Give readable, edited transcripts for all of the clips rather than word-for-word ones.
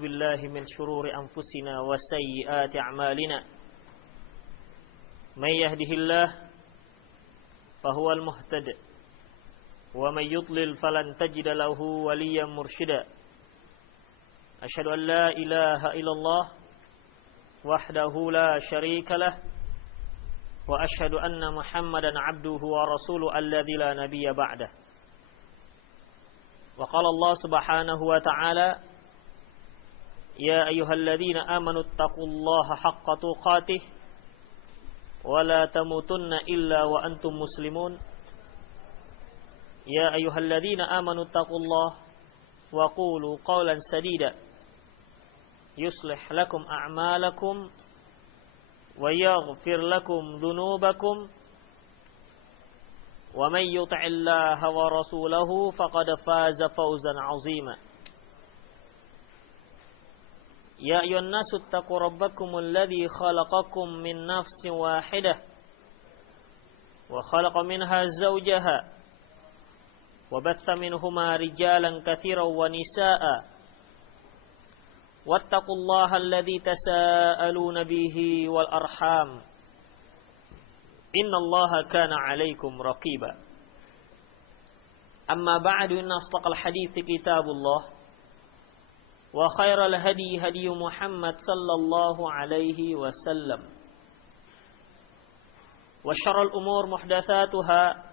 بالله من شرور أنفسنا وسيئات أعمالنا من يهده الله فهو المهتد ومن يضلل فلن تجد له وليا مرشدا أشهد أن لا إله إلا الله وحده لا شريك له وأشهد أن محمدا عبده ورسوله الذي لا نبي بعده وقال الله سبحانه وتعالى يا أيها الذين آمنوا اتقوا الله حق تقاته ولا تموتن إلا وأنتم مسلمون يا أيها الذين آمنوا اتقوا الله وقولوا قولا سديدا يصلح لكم أعمالكم ويغفر لكم ذنوبكم ومن يطع الله ورسوله فقد فاز فوزا عظيما يا أيها الناس اتقوا ربكم الذي خلقكم من نفس واحدة وخلق منها زوجها وبث منهما رجالا كثيرا ونساء واتقوا الله الذي تساءلون به والأرحام إن الله كان عليكم رقيبا أما بعد إن أصدق الحديث كتاب الله وخير الهدي هدي محمد صلى الله عليه وسلم وشر الأمور محدثاتها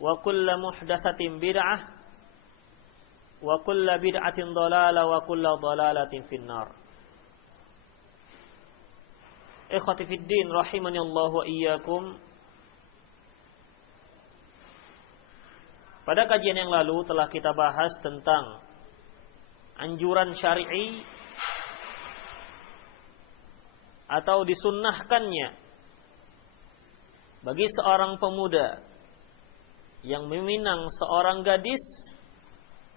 وكل محدثة بدعة وكل بدعة ضلالة وكل ضلالة في النار. Ikhwati fid din rahimani Allah wa iyyakum. Pada kajian yang lalu telah kita bahas tentang anjuran syar'i atau disunnahkannya bagi seorang pemuda yang meminang seorang gadis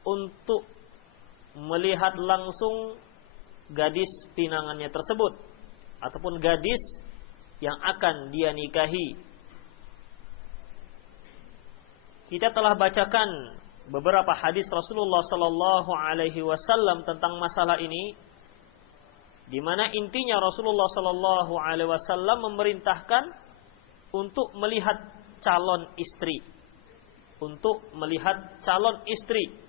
untuk melihat langsung gadis pinangannya tersebut ataupun gadis yang akan dia nikahi. Kita telah bacakan beberapa hadis Rasulullah sallallahu alaihi wasallam tentang masalah ini, di mana intinya Rasulullah sallallahu alaihi wasallam memerintahkan untuk melihat calon istri. Untuk melihat calon istri.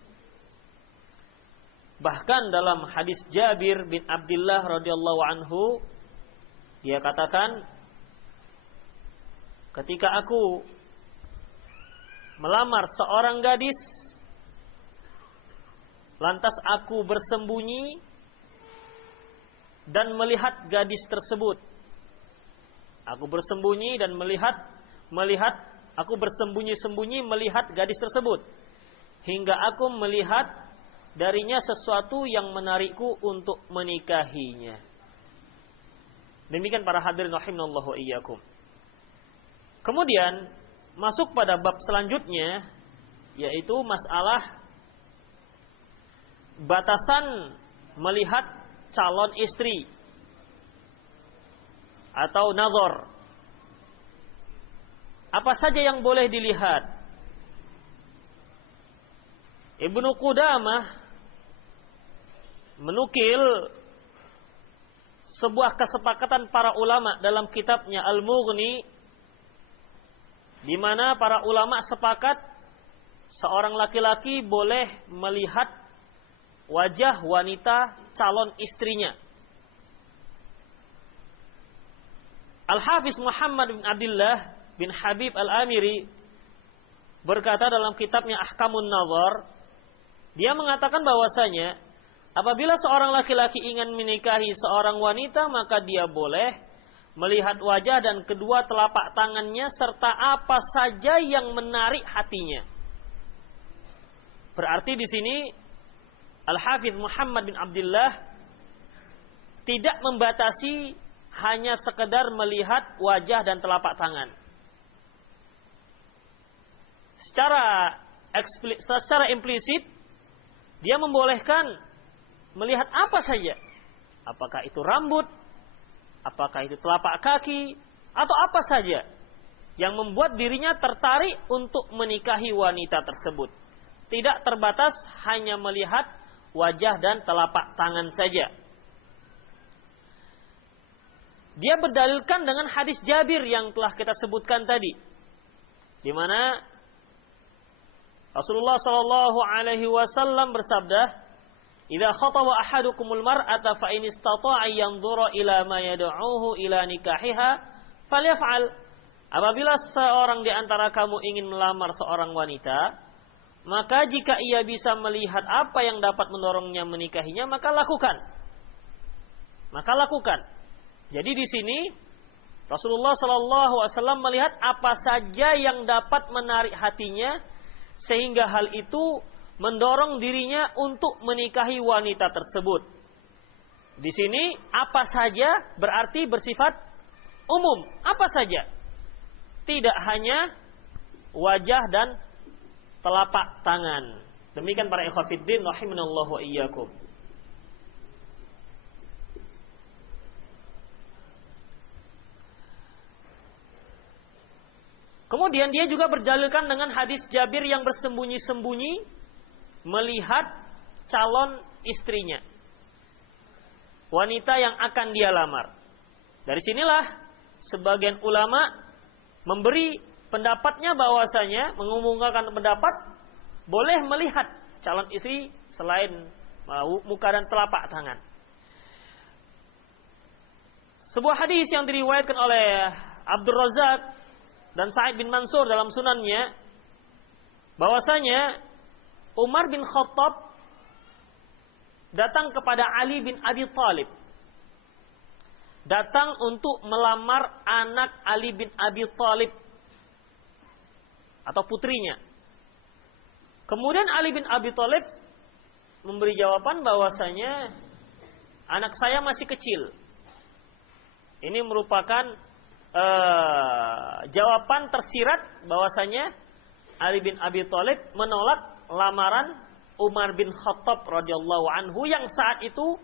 Bahkan dalam hadis Jabir bin Abdullah radhiyallahu anhu, dia katakan, ketika aku melamar seorang gadis, lantas aku bersembunyi dan melihat gadis tersebut. Aku bersembunyi dan melihat aku bersembunyi-sembunyi melihat gadis tersebut, hingga aku melihat darinya sesuatu yang menarikku untuk menikahinya. Demikian para hadirin rahimanallahu wa iyyakum. Kemudian masuk pada bab selanjutnya, yaitu masalah batasan melihat calon istri atau nazar. Apa saja yang boleh dilihat? Ibnu Qudamah menukil sebuah kesepakatan para ulama dalam kitabnya Al-Mughni, di mana para ulama sepakat seorang laki-laki boleh melihat wajah wanita calon istrinya. Al-Hafiz Muhammad bin Abdullah bin Habib Al-Amiri berkata dalam kitabnya Ahkamun Nazar, dia mengatakan bahwasanya apabila seorang laki-laki ingin menikahi seorang wanita, maka dia boleh melihat wajah dan kedua telapak tangannya serta apa saja yang menarik hatinya. Berarti di sini Al-Hafidz Muhammad bin Abdullah tidak membatasi hanya sekedar melihat wajah dan telapak tangan. Secara implisit dia membolehkan melihat apa saja. Apakah itu rambut, apakah itu telapak kaki, atau apa saja yang membuat dirinya tertarik untuk menikahi wanita tersebut. Tidak terbatas hanya melihat wajah dan telapak tangan saja. Dia berdalilkan dengan hadis Jabir yang telah kita sebutkan tadi, di mana Rasulullah sallallahu alaihi wasallam bersabda, "Idza khataba ahadukumul mar'ata fa in istata'a yanzura ila ma yad'uhu ila nikahiha falyaf'al." Apabila seorang di antara kamu ingin melamar seorang wanita, maka jika ia bisa melihat apa yang dapat mendorongnya menikahinya, maka lakukan. Maka lakukan. Jadi di sini Rasulullah sallallahu alaihi wasallam melihat apa saja yang dapat menarik hatinya sehingga hal itu mendorong dirinya untuk menikahi wanita tersebut. Di sini apa saja berarti bersifat umum, apa saja. Tidak hanya wajah dan telapak tangan. Demikian para ikhwah fiddin rahimanallahu wa iyyakum. Kemudian dia juga berdalilkan dengan hadis Jabir yang bersembunyi-sembunyi melihat calon istrinya, wanita yang akan dia lamar. Dari sinilah sebagian ulama memberi pendapatnya bahwasanya, mengumumkan pendapat boleh melihat calon istri selain muka dan telapak tangan. Sebuah hadis yang diriwayatkan oleh Abdul Razak dan Sa'id bin Mansur dalam sunannya, bahwasanya Umar bin Khattab datang kepada Ali bin Abi Thalib, datang untuk melamar anak Ali bin Abi Thalib atau putrinya. Kemudian Ali bin Abi Thalib memberi jawaban bahwasanya anak saya masih kecil. Ini merupakan jawaban tersirat bahwasanya Ali bin Abi Thalib menolak lamaran Umar bin Khattab radhiyallahu anhu yang saat itu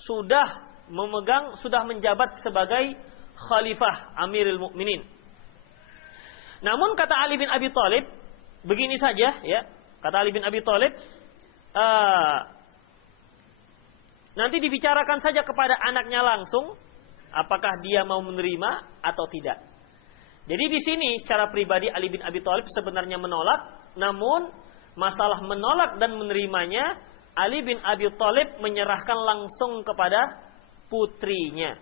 sudah menjabat sebagai khalifah Amirul Mukminin. Namun kata Ali bin Abi Thalib begini saja, ya. Kata Ali bin Abi Thalib, nanti dibicarakan saja kepada anaknya langsung apakah dia mau menerima atau tidak. Jadi di sini secara pribadi Ali bin Abi Thalib sebenarnya menolak, namun masalah menolak dan menerimanya Ali bin Abi Thalib menyerahkan langsung kepada putrinya.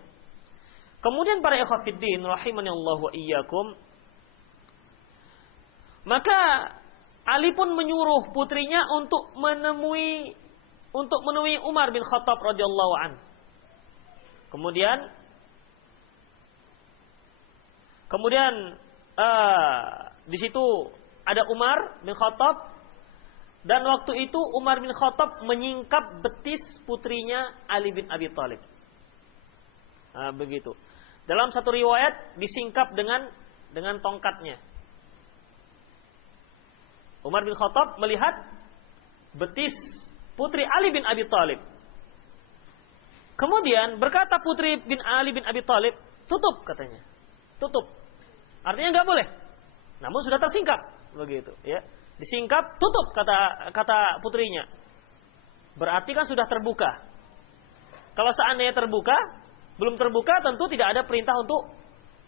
Kemudian para ikhwah fiddin rahimanallahu wa iyyakum, maka Ali pun menyuruh putrinya untuk menemui Umar bin Khattab radhiyallahu anhu. Kemudian di situ ada Umar bin Khattab, dan waktu itu Umar bin Khattab menyingkap betis putrinya Ali bin Abi Thalib. Begitu. Dalam satu riwayat disingkap dengan tongkatnya. Umar bin Khattab melihat betis putri Ali bin Abi Thalib. Kemudian berkata putri bin Ali bin Abi Thalib, "Tutup," katanya. "Tutup." Artinya nggak boleh. Namun sudah tersingkap, begitu, ya. Disingkap, tutup kata putrinya. Berarti kan sudah terbuka. Kalau seandainya belum terbuka tentu tidak ada perintah untuk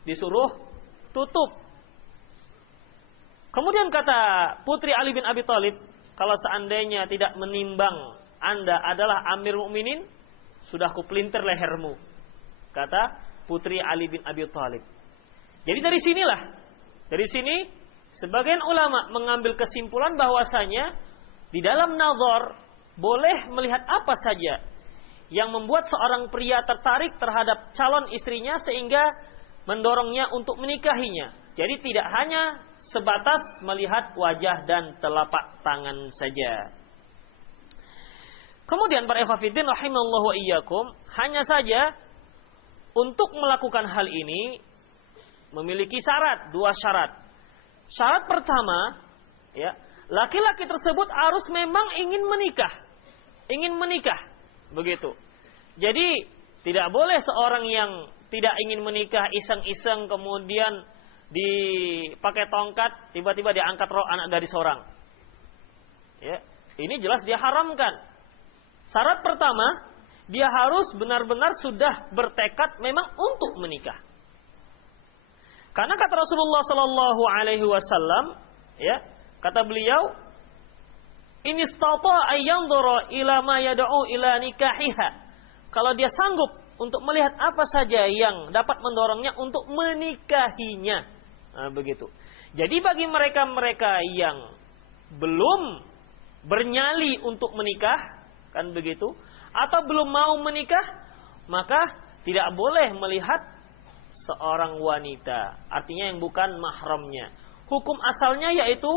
disuruh tutup. Kemudian kata putri Ali bin Abi Thalib, kalau seandainya tidak menimbang Anda adalah Amir Mukminin, sudah kupelintir lehermu. Kata putri Ali bin Abi Thalib. Jadi dari sini sebagian ulama mengambil kesimpulan bahwasanya di dalam nazar boleh melihat apa saja yang membuat seorang pria tertarik terhadap calon istrinya sehingga mendorongnya untuk menikahinya. Jadi tidak hanya sebatas melihat wajah dan telapak tangan saja. Kemudian para ikhwah fiddin rahimallahu wa iyyakum, hanya saja untuk melakukan hal ini memiliki dua syarat. Syarat pertama, ya, laki-laki tersebut harus memang ingin menikah, begitu. Jadi tidak boleh seorang yang tidak ingin menikah iseng-iseng kemudian dipakai tongkat tiba-tiba diangkat roh anak gadis seorang. Ya, ini jelas dia haramkan. Syarat pertama, dia harus benar-benar sudah bertekad memang untuk menikah. Karena kata Rasulullah sallallahu alaihi wasallam, ya, kata beliau, "In istata'a ay yanzura ila ma yad'u ila nikahiha." Kalau dia sanggup untuk melihat apa saja yang dapat mendorongnya untuk menikahinya. Nah, begitu. Jadi bagi mereka-mereka yang belum bernyali untuk menikah, kan begitu, atau belum mau menikah, maka tidak boleh melihat seorang wanita, artinya yang bukan mahramnya. Hukum asalnya yaitu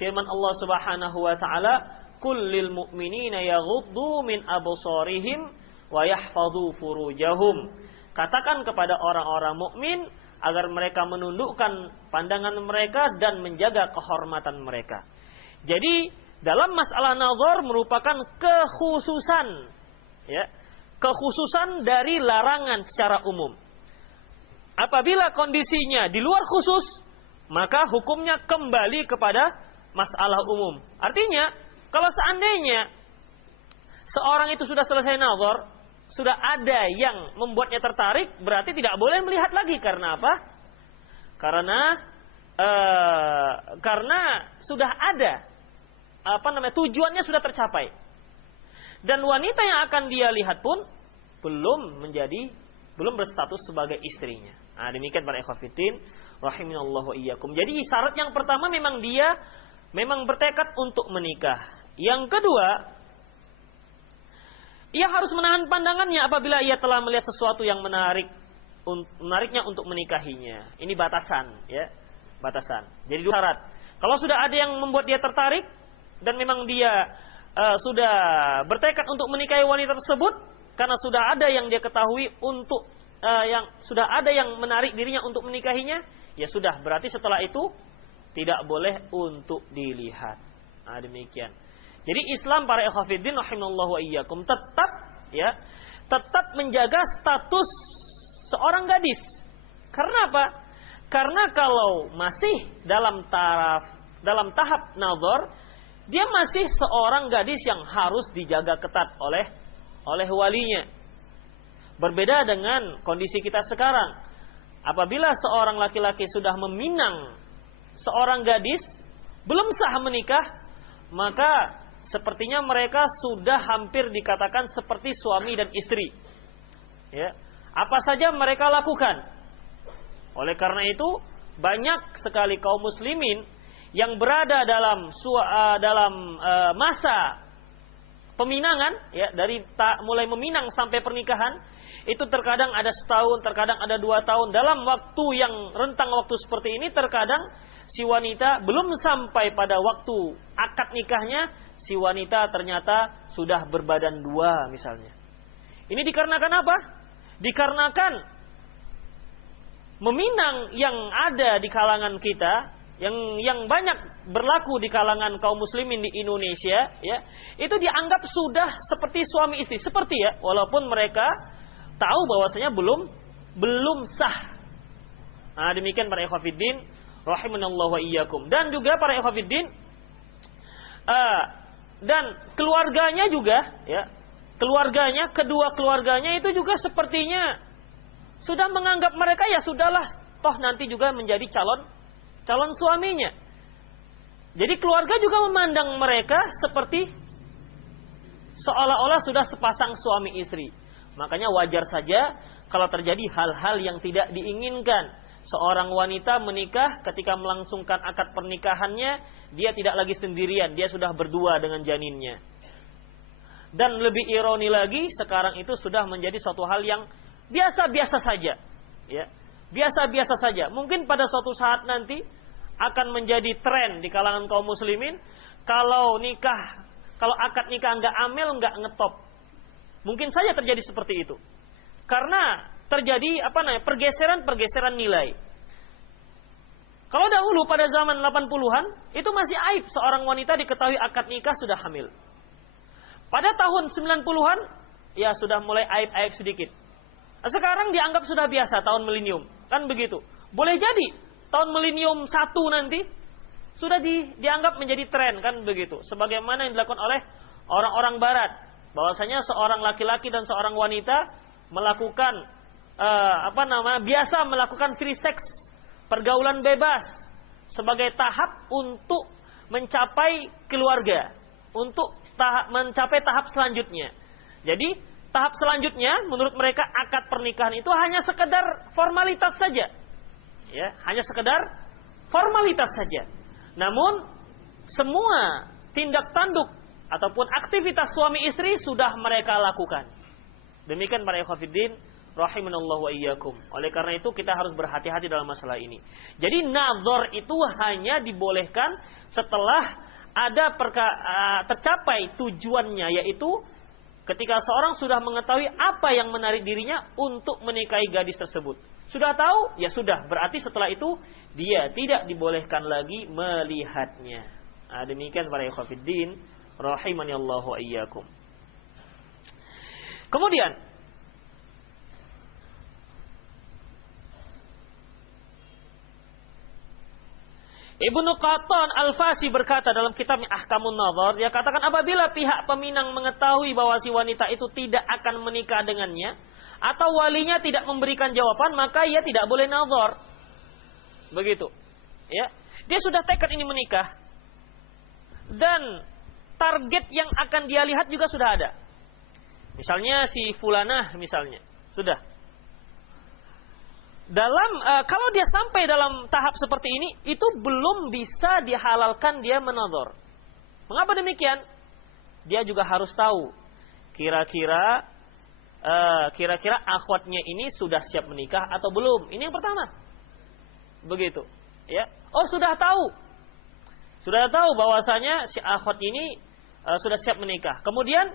firman Allah Subhanahu wa taala, "Kullil mu'minina yaghuddu min absarihim wa yahfadhu furujahum." Katakan kepada orang-orang mukmin agar mereka menundukkan pandangan mereka dan menjaga kehormatan mereka. Jadi dalam masalah nazar merupakan kekhususan, ya, kekhususan dari larangan secara umum. Apabila kondisinya di luar khusus, maka hukumnya kembali kepada masalah umum. Artinya, kalau seandainya seorang itu sudah selesai nazar, sudah ada yang membuatnya tertarik, berarti tidak boleh melihat lagi. Karena apa? Karena sudah ada, tujuannya sudah tercapai. Dan wanita yang akan dia lihat pun belum berstatus sebagai istrinya. Nah, demikian para ikhwatiddin rahiminallahu wa iyyakum. Jadi syarat yang pertama memang dia bertekad untuk menikah. Yang kedua, ia harus menahan pandangannya apabila ia telah melihat sesuatu yang menariknya untuk menikahinya. Ini batasan, ya. Batasan. Jadi dua syarat. Kalau sudah ada yang membuat dia tertarik dan memang dia sudah bertekad untuk menikahi wanita tersebut karena sudah ada yang dia ketahui untuk yang sudah ada yang menarik dirinya untuk menikahinya, ya sudah, berarti setelah itu tidak boleh untuk dilihat. Nah, demikian. Jadi Islam para ikhwatiddin rahimallahu wa iyyakum tetap menjaga status seorang gadis. Karena apa? Karena kalau masih dalam tahap nazar, dia masih seorang gadis yang harus dijaga ketat oleh walinya. Berbeda dengan kondisi kita sekarang. Apabila seorang laki-laki sudah meminang seorang gadis, belum sah menikah, maka sepertinya mereka sudah hampir dikatakan seperti suami dan istri. Ya. Apa saja mereka lakukan. Oleh karena itu, banyak sekali kaum muslimin yang berada dalam masa peminangan, ya, dari mulai meminang sampai pernikahan, itu terkadang ada setahun, terkadang ada 2 tahun. Dalam waktu yang rentang waktu seperti ini, terkadang si wanita belum sampai pada waktu akad nikahnya, si wanita ternyata sudah berbadan 2 misalnya. Ini dikarenakan apa? Dikarenakan meminang yang ada di kalangan kita, yang banyak berlaku di kalangan kaum muslimin di Indonesia, ya, itu dianggap sudah seperti suami istri, seperti, ya, walaupun mereka tahu bahwasanya belum sah. Nah, demikian para ikhwatiddin rahimanallahu wa iyyakum. Dan juga para ikhwatiddin dan keluarganya juga, ya, kedua keluarganya itu juga sepertinya sudah menganggap mereka, ya sudahlah, toh nanti juga menjadi calon suaminya. Jadi keluarga juga memandang mereka seperti seolah-olah sudah sepasang suami istri. Makanya wajar saja kalau terjadi hal-hal yang tidak diinginkan. Seorang wanita menikah, ketika melangsungkan akad pernikahannya, dia tidak lagi sendirian, dia sudah berdua dengan janinnya. Dan lebih ironi lagi, sekarang itu sudah menjadi suatu hal yang biasa-biasa saja, ya. Biasa-biasa saja. Mungkin pada suatu saat nanti akan menjadi tren di kalangan kaum muslimin, kalau akad nikah nggak amil, nggak ngetop. Mungkin saja terjadi seperti itu. Karena terjadi pergeseran nilai. Kalau dahulu pada zaman 80-an, itu masih aib seorang wanita diketahui akad nikah sudah hamil. Pada tahun 90-an, ya sudah mulai aib-aib sedikit. Sekarang dianggap sudah biasa, tahun milenium. Kan begitu. Boleh jadi tahun milenium 1 nanti sudah dianggap menjadi tren, kan begitu. Sebagaimana yang dilakukan oleh orang-orang barat. bahwasanya seorang laki-laki dan seorang wanita melakukan biasa melakukan free sex, pergaulan bebas sebagai tahap untuk mencapai keluarga, untuk mencapai tahap selanjutnya. Jadi tahap selanjutnya menurut mereka akad pernikahan itu hanya sekedar formalitas saja. Ya, hanya sekedar formalitas saja. Namun semua tindak tanduk ataupun aktivitas suami istri sudah mereka lakukan. Demikian para ikhwatiddin rahimanallahu wa iyyakum. Oleh karena itu kita harus berhati-hati dalam masalah ini. Jadi nazar itu hanya dibolehkan setelah ada tercapai tujuannya, yaitu ketika seorang sudah mengetahui apa yang menarik dirinya untuk menikahi gadis tersebut. Sudah tahu? Ya sudah. Berarti setelah itu dia tidak dibolehkan lagi melihatnya. Nah, demikian para ikhwatiddin rahimanallahu wa iyyakum. Kemudian Ibnu Qattan Al-Fasi berkata dalam kitabnya Ahkamun Nazar, dia katakan apabila pihak peminang mengetahui bahwa si wanita itu tidak akan menikah dengannya atau walinya tidak memberikan jawaban, maka ia tidak boleh nazar. Begitu. Ya. Dia sudah tekad ini menikah dan target yang akan dia lihat juga sudah ada. Misalnya si fulanah misalnya, sudah. Kalau dia sampai dalam tahap seperti ini, itu belum bisa dihalalkan dia menazar. Mengapa demikian? Dia juga harus tahu kira-kira akhwatnya ini sudah siap menikah atau belum. Ini yang pertama. Begitu. Ya. Oh, sudah tahu. Sudah tahu bahwasanya si akhwat ini sudah siap menikah. Kemudian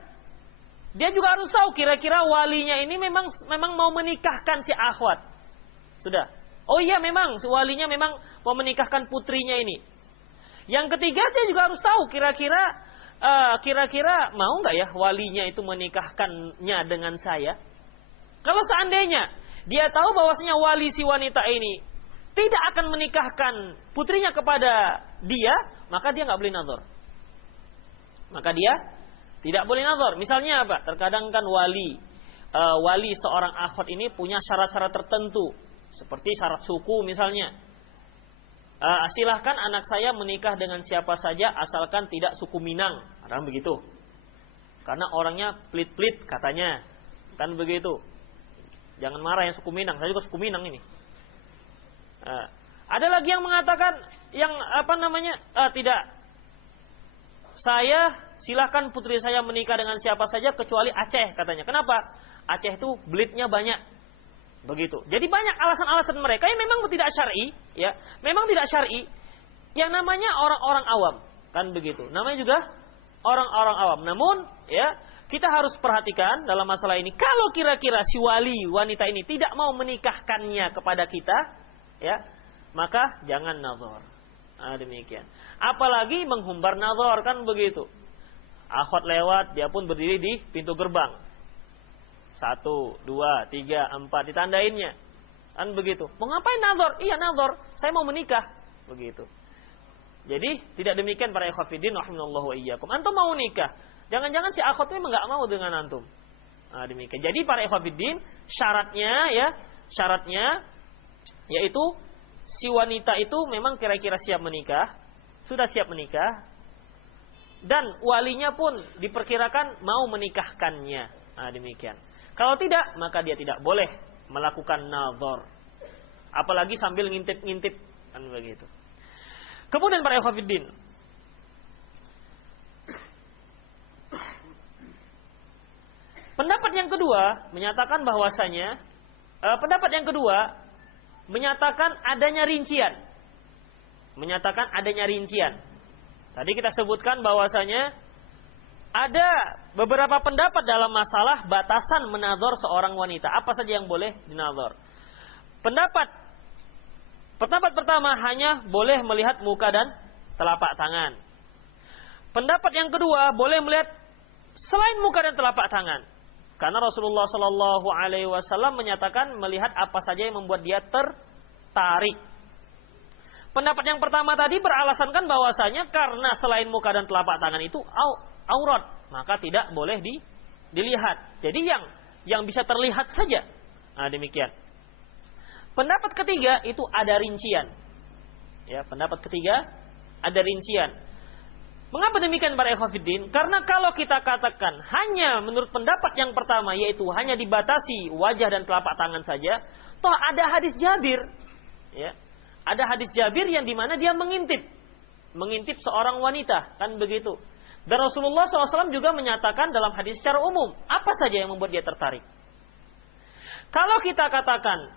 dia juga harus tahu kira-kira walinya ini memang mau menikahkan si akhwat. Sudah. Oh iya, memang walinya memang mau menikahkan putrinya ini. Yang ketiga, dia juga harus tahu kira-kira mau nggak ya walinya itu menikahkannya dengan saya. Kalau seandainya dia tahu bahwasanya wali si wanita ini tidak akan menikahkan putrinya kepada dia, maka dia nggak boleh nazar. Maka dia tidak boleh nazar. Misalnya apa? Terkadang kan wali seorang akhwat ini punya syarat-syarat tertentu. Seperti syarat suku misalnya. Silahkan anak saya menikah dengan siapa saja asalkan tidak suku Minang. Kadang begitu. Karena orangnya pelit-pelit katanya. Kan begitu. Jangan marah yang suku Minang. Saya juga suku Minang ini. Ada lagi yang mengatakan tidak. Saya silahkan putri saya menikah dengan siapa saja kecuali Aceh katanya. Kenapa? Aceh itu belitnya banyak. Begitu. Jadi banyak alasan-alasan mereka yang memang tidak syar'i, ya. Memang tidak syar'i. Yang namanya orang-orang awam, kan begitu. Namanya juga orang-orang awam. Namun, ya, kita harus perhatikan dalam masalah ini. Kalau kira-kira si wali wanita ini tidak mau menikahkannya kepada kita, ya, maka jangan nazar. Nah, demikian. Apalagi menghumbar nazar, kan begitu. Akhwat lewat, dia pun berdiri di pintu gerbang. 1, 2, 3, 4 ditandainnya. Kan begitu. Mau ngapain nazar? Iya nazar, saya mau menikah. Begitu. Jadi tidak demikian para ikhwatiddin rahimanallahu wa iyyakum. Antum mau nikah, jangan-jangan si akhwatnya memang enggak mau dengan antum. Nah, demikian. Jadi para ikhwatiddin syaratnya yaitu si wanita itu memang kira-kira siap menikah, sudah siap menikah, dan walinya pun diperkirakan mau menikahkannya. Nah, demikian. Kalau tidak, maka dia tidak boleh melakukan nazar. Apalagi sambil ngintip-ngintip, kan begitu. Kemudian para ikhwatiddin, pendapat yang kedua menyatakan adanya rincian. Tadi kita sebutkan bahwasanya ada beberapa pendapat dalam masalah batasan menazar seorang wanita. Apa saja yang boleh dinazar? Pendapat pertama hanya boleh melihat muka dan telapak tangan. Pendapat yang kedua boleh melihat selain muka dan telapak tangan. Karena Rasulullah Shallallahu Alaihi Wasallam menyatakan melihat apa saja yang membuat dia tertarik. Pendapat yang pertama tadi beralasankan bahwasanya karena selain muka dan telapak tangan itu aurat, maka tidak boleh dilihat. Jadi yang bisa terlihat saja. Nah, demikian. Pendapat ketiga itu ada rincian. Ya, pendapat ketiga ada rincian. Mengapa demikian para ikhwatiddin? Karena kalau kita katakan hanya menurut pendapat yang pertama, yaitu hanya dibatasi wajah dan telapak tangan saja, toh ada hadis Jabir, ya, ada hadis Jabir yang dimana dia mengintip seorang wanita, kan begitu. Dan Rasulullah SAW juga menyatakan dalam hadis secara umum apa saja yang membuat dia tertarik. Kalau kita katakan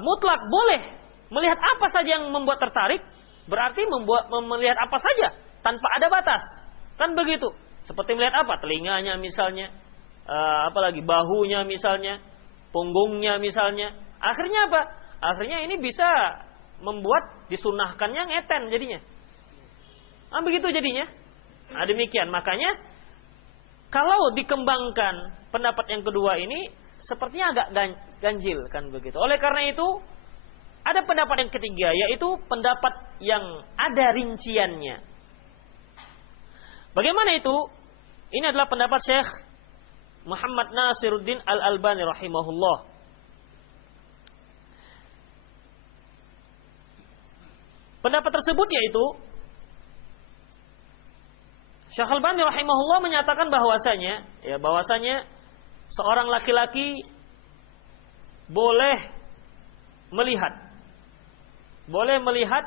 mutlak boleh melihat apa saja yang membuat tertarik, berarti melihat apa saja tanpa ada batas, kan begitu. Seperti melihat apa? Telinganya misalnya, apalagi bahunya misalnya, punggungnya misalnya. Akhirnya apa? Akhirnya ini bisa membuat disunahkannya ngeten jadinya. Nah, begitu jadinya. Nah, demikian. Makanya kalau dikembangkan pendapat yang kedua ini sepertinya agak ganjil, kan begitu. Oleh karena itu ada pendapat yang ketiga, yaitu pendapat yang ada rinciannya. Bagaimana itu? Ini adalah pendapat Syekh Muhammad Nasiruddin Al-Albani rahimahullah. Pendapat tersebut yaitu Syekh Al-Albani rahimahullah menyatakan bahwasanya seorang laki-laki boleh melihat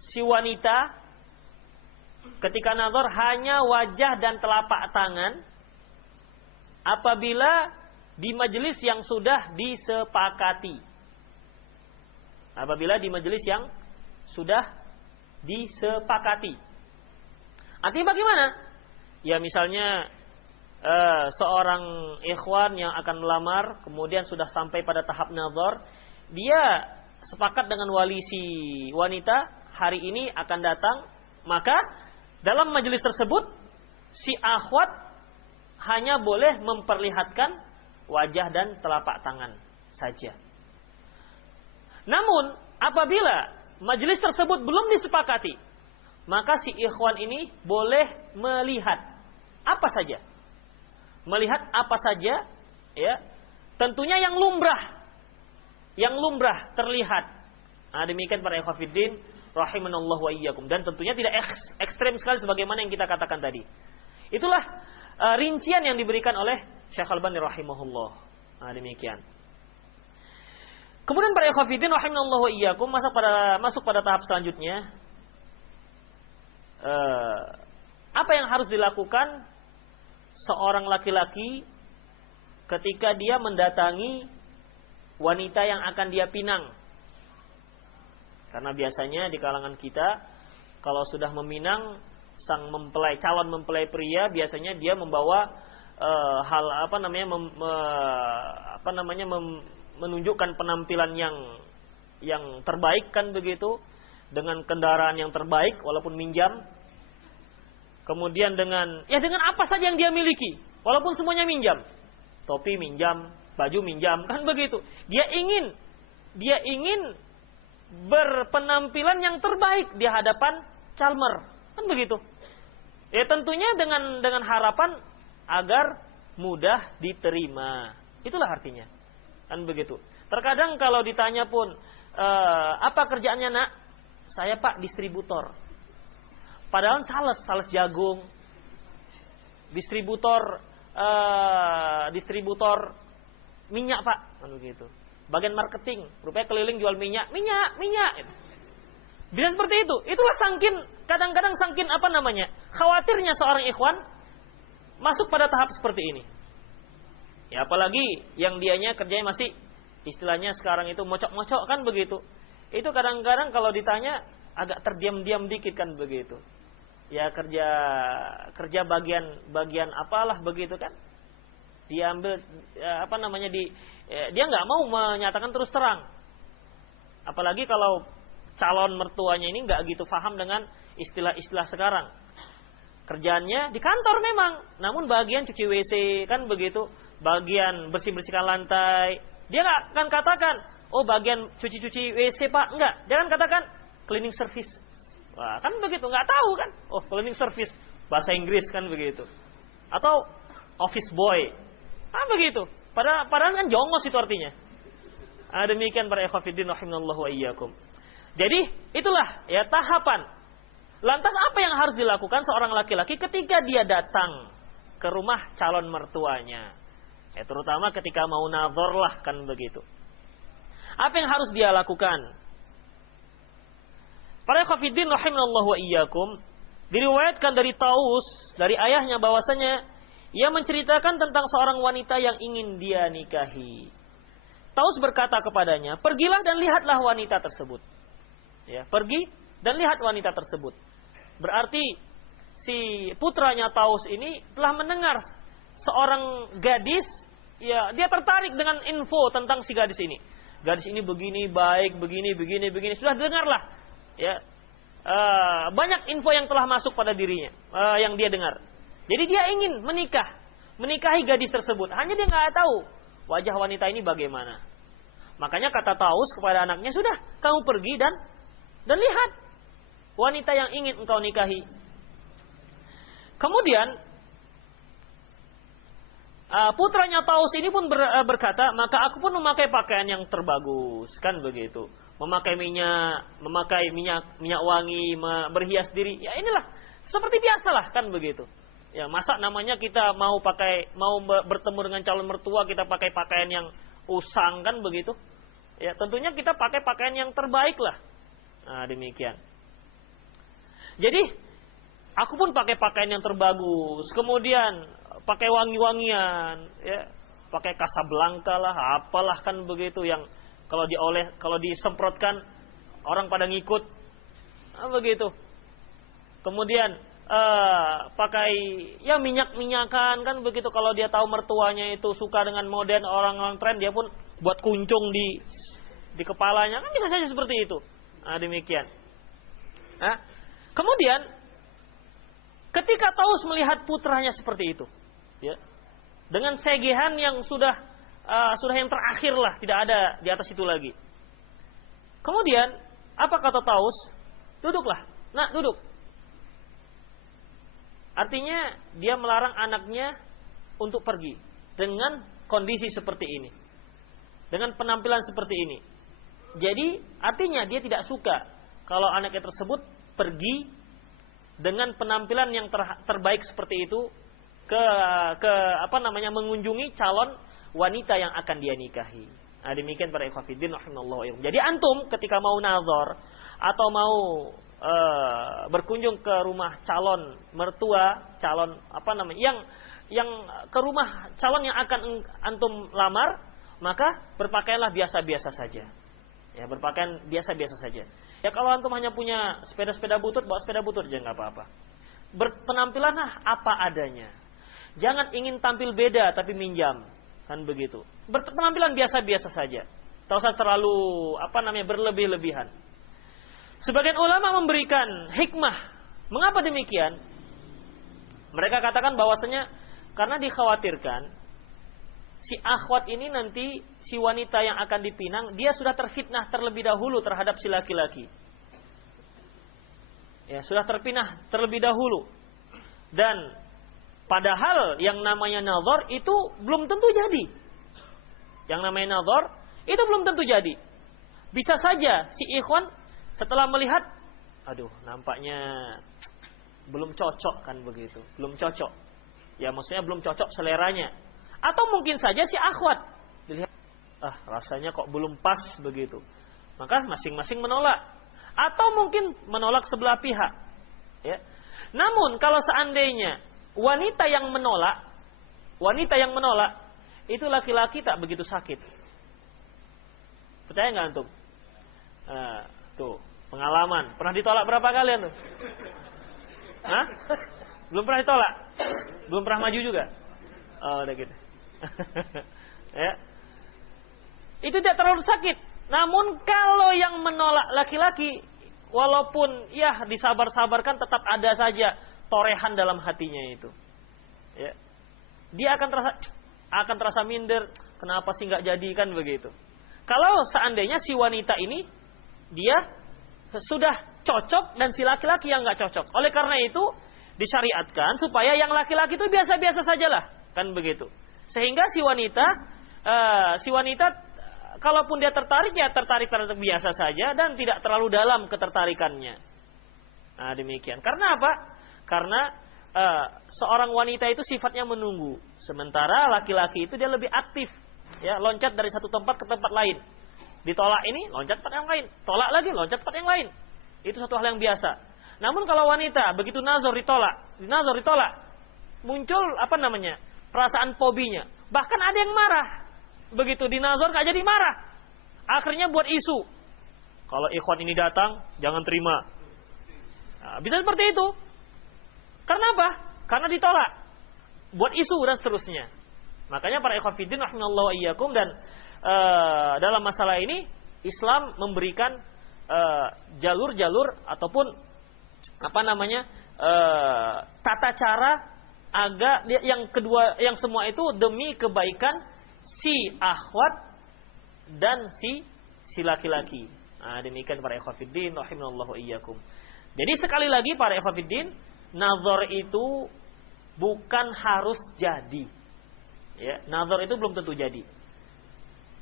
si wanita ketika nazar hanya wajah dan telapak tangan apabila di majelis yang sudah disepakati. Apabila di majelis yang sudah disepakati. Artinya bagaimana? Ya misalnya seorang ikhwan yang akan melamar kemudian sudah sampai pada tahap nazar, dia sepakat dengan wali si wanita hari ini akan datang, maka dalam majelis tersebut si akhwat hanya boleh memperlihatkan wajah dan telapak tangan saja. Namun apabila majelis tersebut belum disepakati, maka si ikhwan ini boleh melihat apa saja. Melihat apa saja, ya. Tentunya yang lumrah terlihat. Nah, demikian para ikhwatiddin rahimanallahu wa iyyakum, dan tentunya tidak ekstrem sekali sebagaimana yang kita katakan tadi. Itulah rincian yang diberikan oleh Syekh Al-Albani rahimahullah. Nah, demikian. Kemudian para ikhwatiddin rahimanallahu wa iyyakum masuk pada tahap selanjutnya. Apa yang harus dilakukan seorang laki-laki ketika dia mendatangi wanita yang akan dia pinang? Karena biasanya di kalangan kita kalau sudah meminang calon mempelai pria, biasanya dia membawa menunjukkan penampilan yang terbaik, kan begitu, dengan kendaraan yang terbaik walaupun minjam. Kemudian dengan apa saja yang dia miliki walaupun semuanya minjam. Topi minjam, baju minjam, kan begitu. Dia ingin berpenampilan yang terbaik di hadapan calmer, kan begitu. Ya tentunya dengan harapan agar mudah diterima. Itulah artinya, kan begitu. Terkadang kalau ditanya pun apa kerjaannya nak? Saya pak distributor. Padahal sales jagung, distributor minyak pak, kan begitu. Bagian marketing, rupanya keliling jual minyak. Bisa seperti itu. Itulah kadang-kadang khawatirnya seorang ikhwan masuk pada tahap seperti ini. Ya apalagi yang dianya kerjanya masih istilahnya sekarang itu mocok-mocok, kan begitu. Itu kadang-kadang kalau ditanya agak terdiam-diam dikit, kan begitu. Ya kerja bagian apalah begitu, kan. Diambil dia nggak mau menyatakan terus terang. Apalagi kalau calon mertuanya ini nggak gitu paham dengan istilah-istilah sekarang. Kerjaannya di kantor memang, namun bagian cuci WC, kan begitu, bagian bersih-bersihkan lantai. Dia nggak akan katakan, oh bagian cuci-cuci WC pak, enggak. Dia akan katakan cleaning service. Wah, kan begitu, nggak tahu kan? Oh cleaning service, bahasa Inggris, kan begitu. atau office boy. Begitu. Padahal kan jongos itu artinya. Demikian para ikhwatiddin rahimanallahu wa iyyakum. Jadi itulah ya tahapan. Lantas apa yang harus dilakukan seorang laki-laki ketika dia datang ke rumah calon mertuanya? Ya terutama ketika mau nazar lah kan begitu. Apa yang harus dia lakukan? Para ikhwatiddin rahimanallahu wa iyyakum, diriwayatkan dari Taus, dari ayahnya bahwasanya ia menceritakan tentang seorang wanita yang ingin dia nikahi. Taus berkata kepadanya, "Pergilah dan lihatlah wanita tersebut." Ya, pergi dan lihat wanita tersebut. Berarti si putranya Taus ini telah mendengar seorang gadis, ya dia tertarik dengan info tentang si gadis ini. Gadis ini begini, baik, begini. Sudah dengarlah. Ya, banyak info yang telah masuk pada dirinya, yang dia dengar. Jadi dia ingin menikahi gadis tersebut. Hanya dia nggak tahu wajah wanita ini bagaimana. Makanya kata Taus kepada anaknya, sudah, kamu pergi dan lihat wanita yang ingin engkau nikahi. Kemudian putranya Taus ini pun berkata, maka aku pun memakai pakaian yang terbagus, kan begitu. Memakai minyak wangi, berhias diri. Ya inilah seperti biasalah, kan begitu. Ya masa namanya kita mau bertemu dengan calon mertua kita pakai pakaian yang usang, kan begitu. Ya tentunya kita pakai pakaian yang terbaik lah. Demikian. Jadi aku pun pakai pakaian yang terbagus, kemudian pakai wangi-wangian, ya, pakai Casablanca lah, apalah kan begitu yang kalau disemprotkan orang pada ngikut, begitu. Kemudian pakai ya minyak-minyakan kan begitu, kalau dia tahu mertuanya itu suka dengan modern orang-orang tren, dia pun buat kuncung di kepalanya, kan bisa saja seperti itu. Demikian. Kemudian ketika Taus melihat putranya seperti itu, ya, dengan segehan yang sudah yang terakhir lah, tidak ada di atas itu lagi. Kemudian apa kata Taus? Duduklah, nak duduk. Artinya dia melarang anaknya untuk pergi dengan kondisi seperti ini, dengan penampilan seperti ini. Jadi artinya dia tidak suka kalau anaknya tersebut pergi dengan penampilan yang terbaik seperti itu ke mengunjungi calon wanita yang akan dia nikahi. Demikian para ikhwatiddin rahimallahu. Jadi antum ketika mau nazar atau mau berkunjung ke rumah calon mertua, yang ke rumah calon yang akan antum lamar, maka berpakaianlah biasa-biasa saja. Ya, berpakaian biasa-biasa saja. Ya kalau antum hanya punya sepeda butut, bawa sepeda butut aja nggak apa-apa. Berpenampilanlah apa adanya. Jangan ingin tampil beda tapi minjam, kan begitu. Berpenampilan biasa-biasa saja. Tak usah terlalu berlebih-lebihan. Sebagian ulama memberikan hikmah. Mengapa demikian? Mereka katakan bahwasanya karena dikhawatirkan si akhwat ini nanti, si wanita yang akan dipinang, dia sudah terfitnah terlebih dahulu terhadap si laki-laki. Ya, sudah terpinah terlebih dahulu. Dan padahal yang namanya nazar itu belum tentu jadi. Yang namanya nazar itu belum tentu jadi. Bisa saja si ikhwan setelah melihat, aduh nampaknya belum cocok, kan begitu. Belum cocok. Ya maksudnya belum cocok seleranya. Atau mungkin saja si akhwat dilihat, rasanya kok belum pas begitu. Maka masing-masing menolak. Atau mungkin menolak sebelah pihak. Ya. Namun kalau seandainya wanita yang menolak itu laki-laki tak begitu sakit. Percaya nggak antum? Tuh pengalaman. Pernah ditolak berapa kali antum? Belum pernah ditolak? Belum pernah maju juga? Udah gitu. Ya. Itu tidak terlalu sakit. Namun kalau yang menolak laki-laki, walaupun ya disabar-sabarkan, tetap ada saja torehan dalam hatinya itu. Ya. Dia akan terasa minder. Kenapa sih nggak jadi, kan begitu. Kalau seandainya si wanita ini dia sudah cocok dan si laki-laki yang nggak cocok. Oleh karena itu disyariatkan supaya yang laki-laki itu biasa-biasa sajalah, kan begitu. Sehingga si wanita kalaupun dia tertarik ya tertarik biasa saja dan tidak terlalu dalam ketertarikannya. Nah, demikian. Karena apa? Karena seorang wanita itu sifatnya menunggu, sementara laki-laki itu dia lebih aktif, ya, loncat dari satu tempat ke tempat lain. Ditolak ini, loncat tempat yang lain. Tolak lagi, loncat tempat yang lain. Itu satu hal yang biasa. Namun kalau wanita begitu nazar ditolak, muncul perasaan fobinya. Bahkan ada yang marah. Begitu dinazar nggak jadi marah. Akhirnya buat isu. Kalau ikhwan ini datang, jangan terima. Nah, bisa seperti itu. Karena apa? Karena ditolak. Buat isu dan seterusnya. Makanya para ikhwan fiddin rahimallahu wa iyyakum, dan dalam masalah ini Islam memberikan jalur-jalur ataupun tata cara agar yang kedua, yang semua itu demi kebaikan si akhwat dan si laki-laki. Nah, demikian para ikhwan fiddin rahimallahu wa iyyakum. Jadi sekali lagi para ikhwan fiddin, nazar itu bukan harus jadi. Ya, nazar itu belum tentu jadi.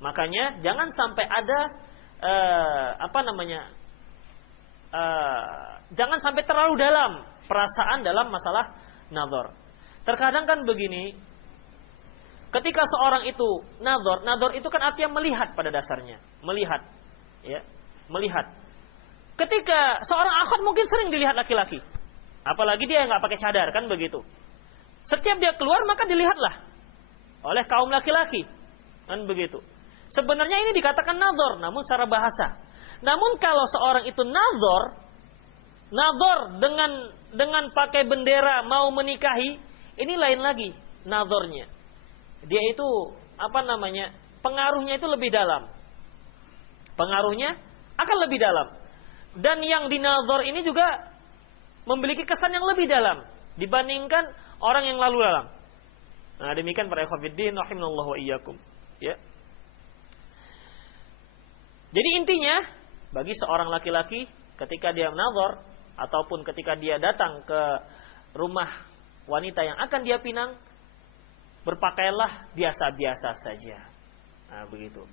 Makanya jangan sampai ada jangan sampai terlalu dalam perasaan dalam masalah nazar. Terkadang kan begini, ketika seorang itu nazar itu kan artinya melihat pada dasarnya, melihat, ya, melihat. Ketika seorang akhwat mungkin sering dilihat laki-laki, apalagi dia nggak pakai cadar, kan begitu. Setiap dia keluar maka dilihatlah oleh kaum laki-laki, kan begitu. Sebenarnya ini dikatakan nazar, namun secara bahasa. Namun kalau seorang itu nazar dengan pakai bendera mau menikahi, ini lain lagi nazarnya. Dia itu pengaruhnya itu lebih dalam. Pengaruhnya akan lebih dalam. Dan yang dinazar ini juga memiliki kesan yang lebih dalam dibandingkan orang yang lalu lalang. Nah, demikian para ikhwan fiddin rahimallahu wa iyyakum, ya. Jadi intinya, bagi seorang laki-laki ketika dia nazar ataupun ketika dia datang ke rumah wanita yang akan dia pinang, berpakaianlah biasa-biasa saja. Nah, begitu.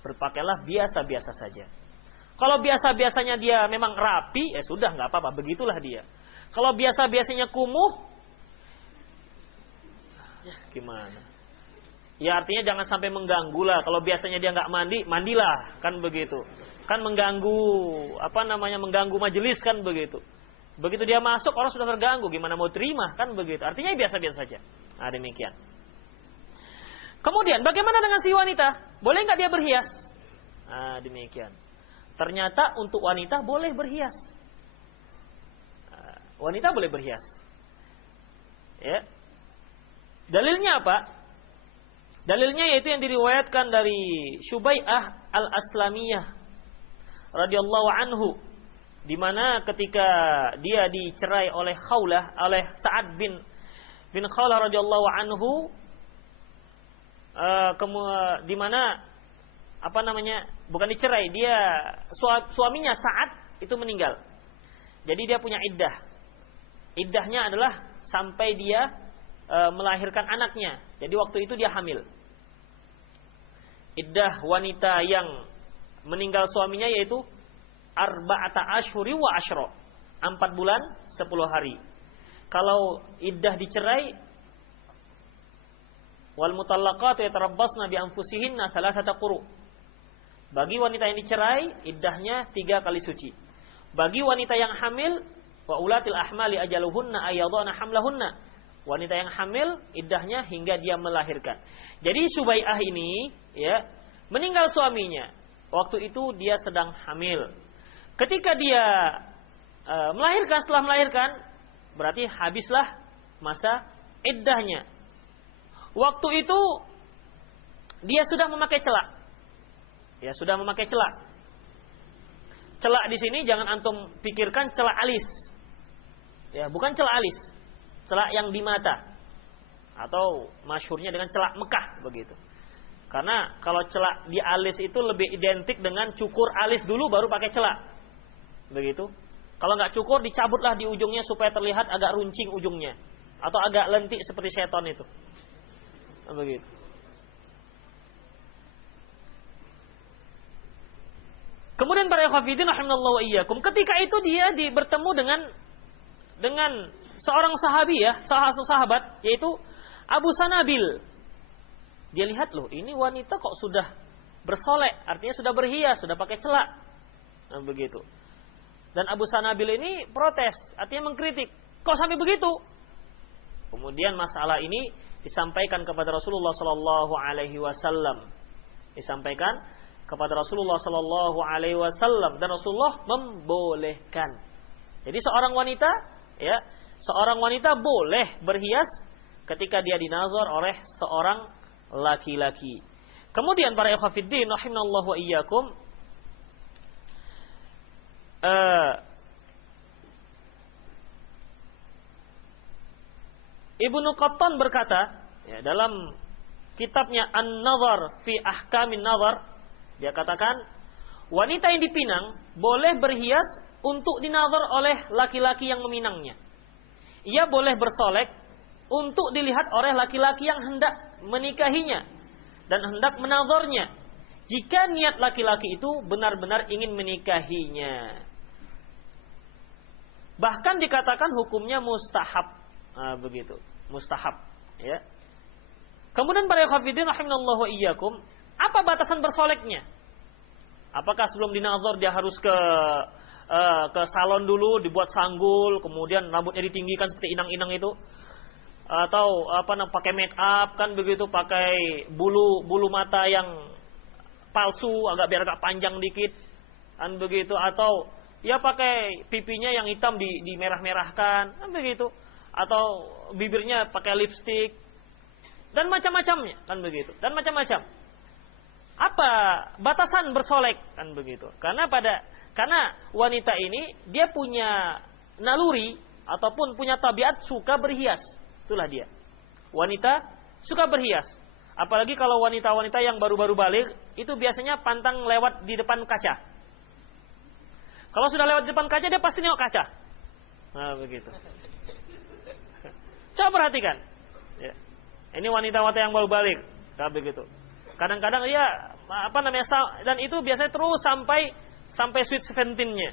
Berpakaianlah biasa-biasa saja. Kalau biasa-biasanya dia memang rapi, ya sudah, nggak apa-apa, begitulah dia. Kalau biasa-biasanya kumuh, ya gimana? Ya artinya jangan sampai mengganggu lah. Kalau biasanya dia nggak mandi, mandilah, kan begitu. Kan mengganggu, mengganggu majelis, kan begitu. Begitu dia masuk orang sudah terganggu, gimana mau terima, kan begitu. Artinya biasa-biasa saja. Nah, demikian. Kemudian bagaimana dengan si wanita? Boleh nggak dia berhias? Nah, demikian. Ternyata untuk wanita boleh berhias. Wanita boleh berhias. Ya. Dalilnya apa? Dalilnya yaitu yang diriwayatkan dari Syubai'ah al-Aslamiyah radhiyallahu anhu, di mana ketika dia dicerai oleh Sa'ad bin Khawlah radhiyallahu anhu, di mana bukan dicerai, dia suaminya Sa'ad itu meninggal. Jadi dia punya iddah. Iddahnya adalah sampai dia melahirkan anaknya. Jadi waktu itu dia hamil. Iddah wanita yang meninggal suaminya yaitu arba'ata ashhuri wa asyra, 4 bulan 10 hari. Kalau iddah dicerai, wal mutallaqatu yatarabbasna bi anfusihinna thalathata quru. Bagi wanita yang dicerai, iddahnya 3 kali suci. Bagi wanita yang hamil, wa ulatil ahmali ajaluhunna ayyadhana hamlahunna. Wanita yang hamil iddahnya hingga dia melahirkan. Jadi Subai'ah ini, ya, meninggal suaminya. Waktu itu dia sedang hamil. Ketika dia setelah melahirkan, berarti habislah masa iddahnya. Waktu itu dia sudah memakai celak. Ya, sudah memakai celak. Celak di sini jangan antum pikirkan celak alis. Ya, bukan celak alis. Celak yang di mata, atau masyhurnya dengan celak Mekah, begitu. Karena kalau celak di alis itu lebih identik dengan cukur alis dulu baru pakai celak, begitu. Kalau nggak cukur, dicabutlah di ujungnya supaya terlihat agak runcing ujungnya. Atau agak lentik seperti seton itu. Begitu. Kemudian para ikhwatiddin rahimallahu wa iyyakum, ketika itu dia bertemu dengan seorang sahabi ya, salah satu sahabat yaitu Abu Sanabil. Dia lihat loh, ini wanita kok sudah bersolek, artinya sudah berhias, sudah pakai celak. Nah, begitu. Dan Abu Sanabil ini protes, artinya mengkritik. Kok sampai begitu? Kemudian masalah ini disampaikan kepada Rasulullah sallallahu alaihi wasallam. Disampaikan kepada Rasulullah sallallahu alaihi wasallam dan Rasulullah membolehkan. Jadi seorang wanita boleh berhias ketika dia dinazar oleh seorang laki-laki. Kemudian para ikhwatiddin rahimallahu wa iyyakum, Ibnu Qattan berkata ya, dalam kitabnya An-Nazar fi Ahkamin Nazar, dia katakan wanita yang dipinang boleh berhias untuk dinazar oleh laki-laki yang meminangnya. Ia boleh bersolek untuk dilihat oleh laki-laki yang hendak menikahinya dan hendak menazarnya, jika niat laki-laki itu benar-benar ingin menikahinya. Bahkan dikatakan hukumnya mustahab. Nah, begitu, mustahab ya. Kemudian para ikhwatiddin rahimallahu wa iyyakum, apa batasan bersoleknya? Apakah sebelum dinazar dia harus ke salon dulu, dibuat sanggul, kemudian rambutnya ditinggikan seperti inang-inang itu? Atau pakai make up kan begitu, pakai bulu mata yang palsu biar agak panjang dikit kan begitu, atau ya pakai pipinya yang hitam dimerah-merahkan kan begitu, atau bibirnya pakai lipstik dan macam-macamnya kan begitu, dan macam-macam. Apa batasan bersolek kan begitu? Karena wanita ini dia punya naluri ataupun punya tabiat suka berhias. Itulah dia. Wanita suka berhias. Apalagi kalau wanita-wanita yang baru-baru balik, itu biasanya pantang lewat di depan kaca. Kalau sudah lewat di depan kaca, dia pasti nengok kaca. Nah, begitu. Coba perhatikan. Ya. Ini wanita-wanita yang baru balik. Nah, begitu. Kadang-kadang dan itu biasanya terus sampai sweet 17-nya.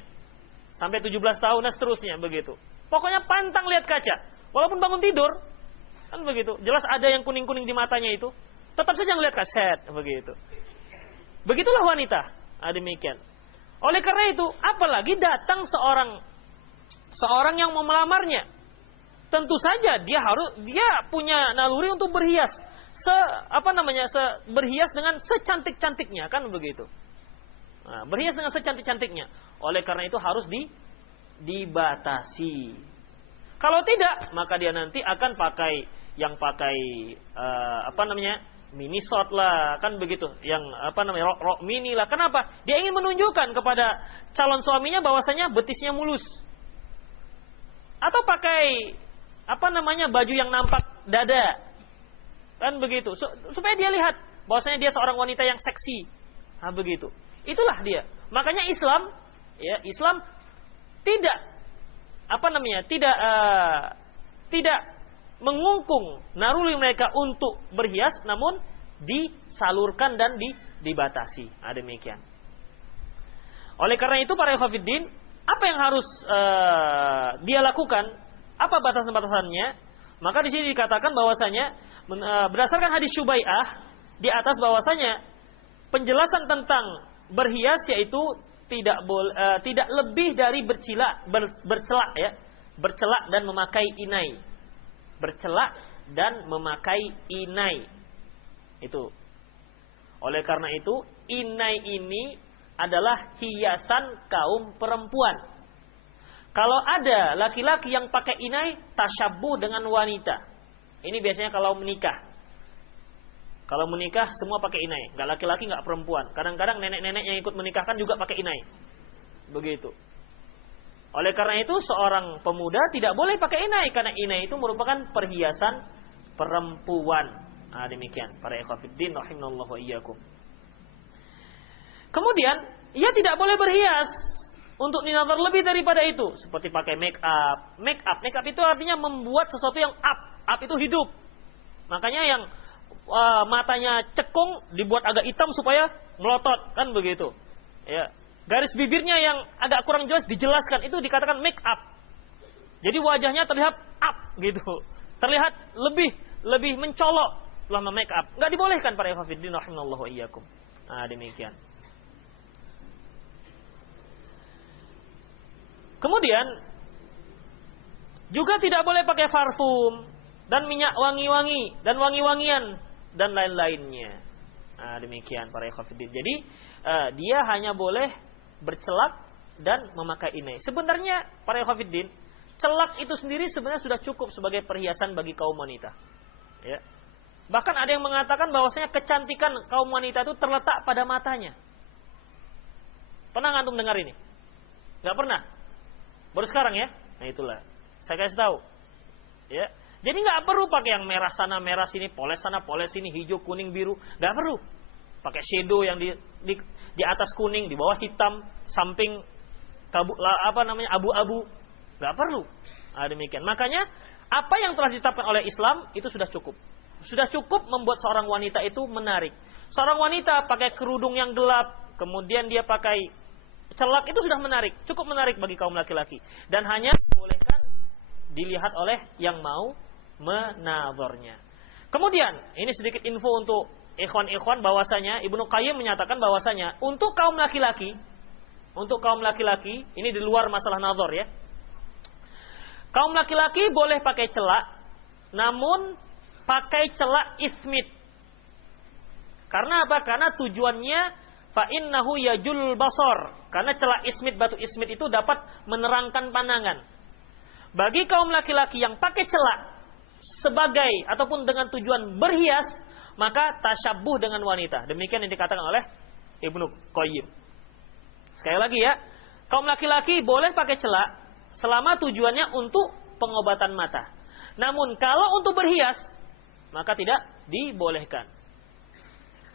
Sampai 17 tahun dan seterusnya, begitu. Pokoknya pantang lihat kaca. Walaupun bangun tidur, kan begitu. Jelas ada yang kuning-kuning di matanya itu. Tetap saja ngelihat kaset, begitu. Begitulah wanita. Demikian. Oleh karena itu, apalagi datang seorang yang mau melamarnya. Tentu saja dia punya naluri untuk berhias. Berhias dengan secantik-cantiknya, kan begitu. Nah, berhias dengan secantik-cantiknya. Oleh karena itu harus dibatasi. Kalau tidak, maka dia nanti akan pakai mini short lah, kan begitu. Yang rok mini lah. Kenapa? Dia ingin menunjukkan kepada calon suaminya bahwasanya betisnya mulus. Atau pakai baju yang nampak dada. Kan begitu. Supaya dia lihat bahwasanya dia seorang wanita yang seksi. Nah, begitu. Itulah dia. Makanya Islam tidak mengungkung naluri mereka untuk berhias, namun disalurkan dan dibatasi. Demikian. Oleh karena itu para ikhwatiddin, apa yang harus dia lakukan? Apa batasan-batasannya? Maka di sini dikatakan bahwasanya berdasarkan hadis Syubai'ah di atas bahwasanya penjelasan tentang berhias yaitu tidak lebih dari bercelak dan memakai inai. Bercelak dan memakai inai. Itu. Oleh karena itu, inai ini adalah hiasan kaum perempuan. Kalau ada laki-laki yang pakai inai, tasyabbuh dengan wanita. Ini biasanya kalau menikah. Kalau menikah semua pakai inai, nggak laki-laki nggak perempuan. Kadang-kadang nenek-nenek yang ikut menikahkan juga pakai inai. Begitu. Oleh karena itu seorang pemuda tidak boleh pakai inai karena inai itu merupakan perhiasan perempuan. Demikian para ikhwatiddin rahimallahu wa iyyakum. Kemudian ia tidak boleh berhias untuk dinazar lebih daripada itu, seperti pakai make up. Make up itu artinya membuat sesuatu yang up. Up itu hidup. Makanya yang matanya cekung dibuat agak hitam supaya melotot, kan begitu. Ya. Garis bibirnya yang agak kurang jelas dijelaskan, itu dikatakan make up. Jadi wajahnya terlihat up gitu. Terlihat lebih mencolok selama make up. Enggak dibolehkan para ikhwatiddin rahimallahu iyyakum. Nah, demikian. Kemudian juga tidak boleh pakai parfum dan minyak wangi-wangi dan wangi-wangian dan lain-lainnya. Nah, demikian para ikhwatiddin. Jadi dia hanya boleh bercelak dan memakai inai. Sebenarnya para ikhwatiddin, celak itu sendiri sebenarnya sudah cukup sebagai perhiasan bagi kaum wanita. Ya. Bahkan ada yang mengatakan bahwasanya kecantikan kaum wanita itu terletak pada matanya. Pernah antum dengar ini? Gak pernah. Baru sekarang ya. Nah itulah. Saya kasih tahu. Ya. Jadi nggak perlu pakai yang merah sana, merah sini, poles sana, poles sini, hijau, kuning, biru. Nggak perlu. Pakai shadow yang di atas kuning, di bawah hitam, samping abu-abu. Nggak perlu. Nah, demikian. Makanya apa yang telah ditetapkan oleh Islam itu sudah cukup. Sudah cukup membuat seorang wanita itu menarik. Seorang wanita pakai kerudung yang gelap, kemudian dia pakai celak, itu sudah menarik, cukup menarik bagi kaum laki-laki. Dan hanya bolehkan dilihat oleh yang mau menazarnya. Kemudian, ini sedikit info untuk ikhwan-ikhwan bahwasanya Ibnu Qayyim menyatakan bahwasanya untuk kaum laki-laki, ini di luar masalah nazar ya. Kaum laki-laki boleh pakai celak, namun pakai celak ismit. Karena apa? Karena tujuannya fa'innahu yajul basor. Karena celak ismit, batu ismit itu dapat menerangkan pandangan. Bagi kaum laki-laki yang pakai celak sebagai ataupun dengan tujuan berhias, maka tasyabuh dengan wanita. Demikian yang dikatakan oleh Ibnu Qayyim. Sekali lagi ya, kaum laki-laki boleh pakai celak selama tujuannya untuk pengobatan mata. Namun kalau untuk berhias, maka tidak dibolehkan.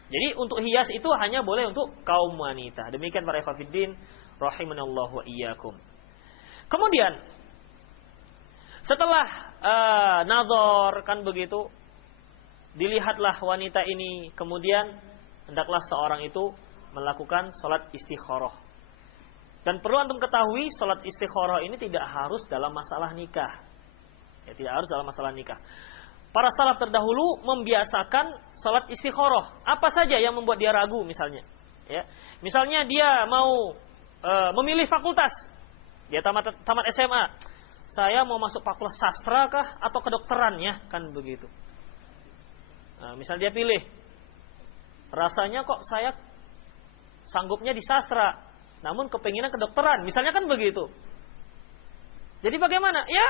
Jadi untuk hias itu hanya boleh untuk kaum wanita. Demikian para ikhwatiddin rahimanallahu wa iyyakum. Kemudian setelah nazar kan begitu, dilihatlah wanita ini, kemudian hendaklah seorang itu melakukan salat istikharah. Dan perlu antum ketahui, salat istikharah ini tidak harus dalam masalah nikah. Ya, tidak harus dalam masalah nikah. Para salaf terdahulu membiasakan salat istikharah. Apa saja yang membuat dia ragu misalnya. Ya. Misalnya dia mau memilih fakultas. Dia tamat SMA. Saya mau masuk fakultas sastra kah atau kedokteran ya, kan begitu. Nah, misal dia pilih. Rasanya kok saya sanggupnya di sastra, namun kepinginan kedokteran, misalnya kan begitu. Jadi bagaimana? Ya,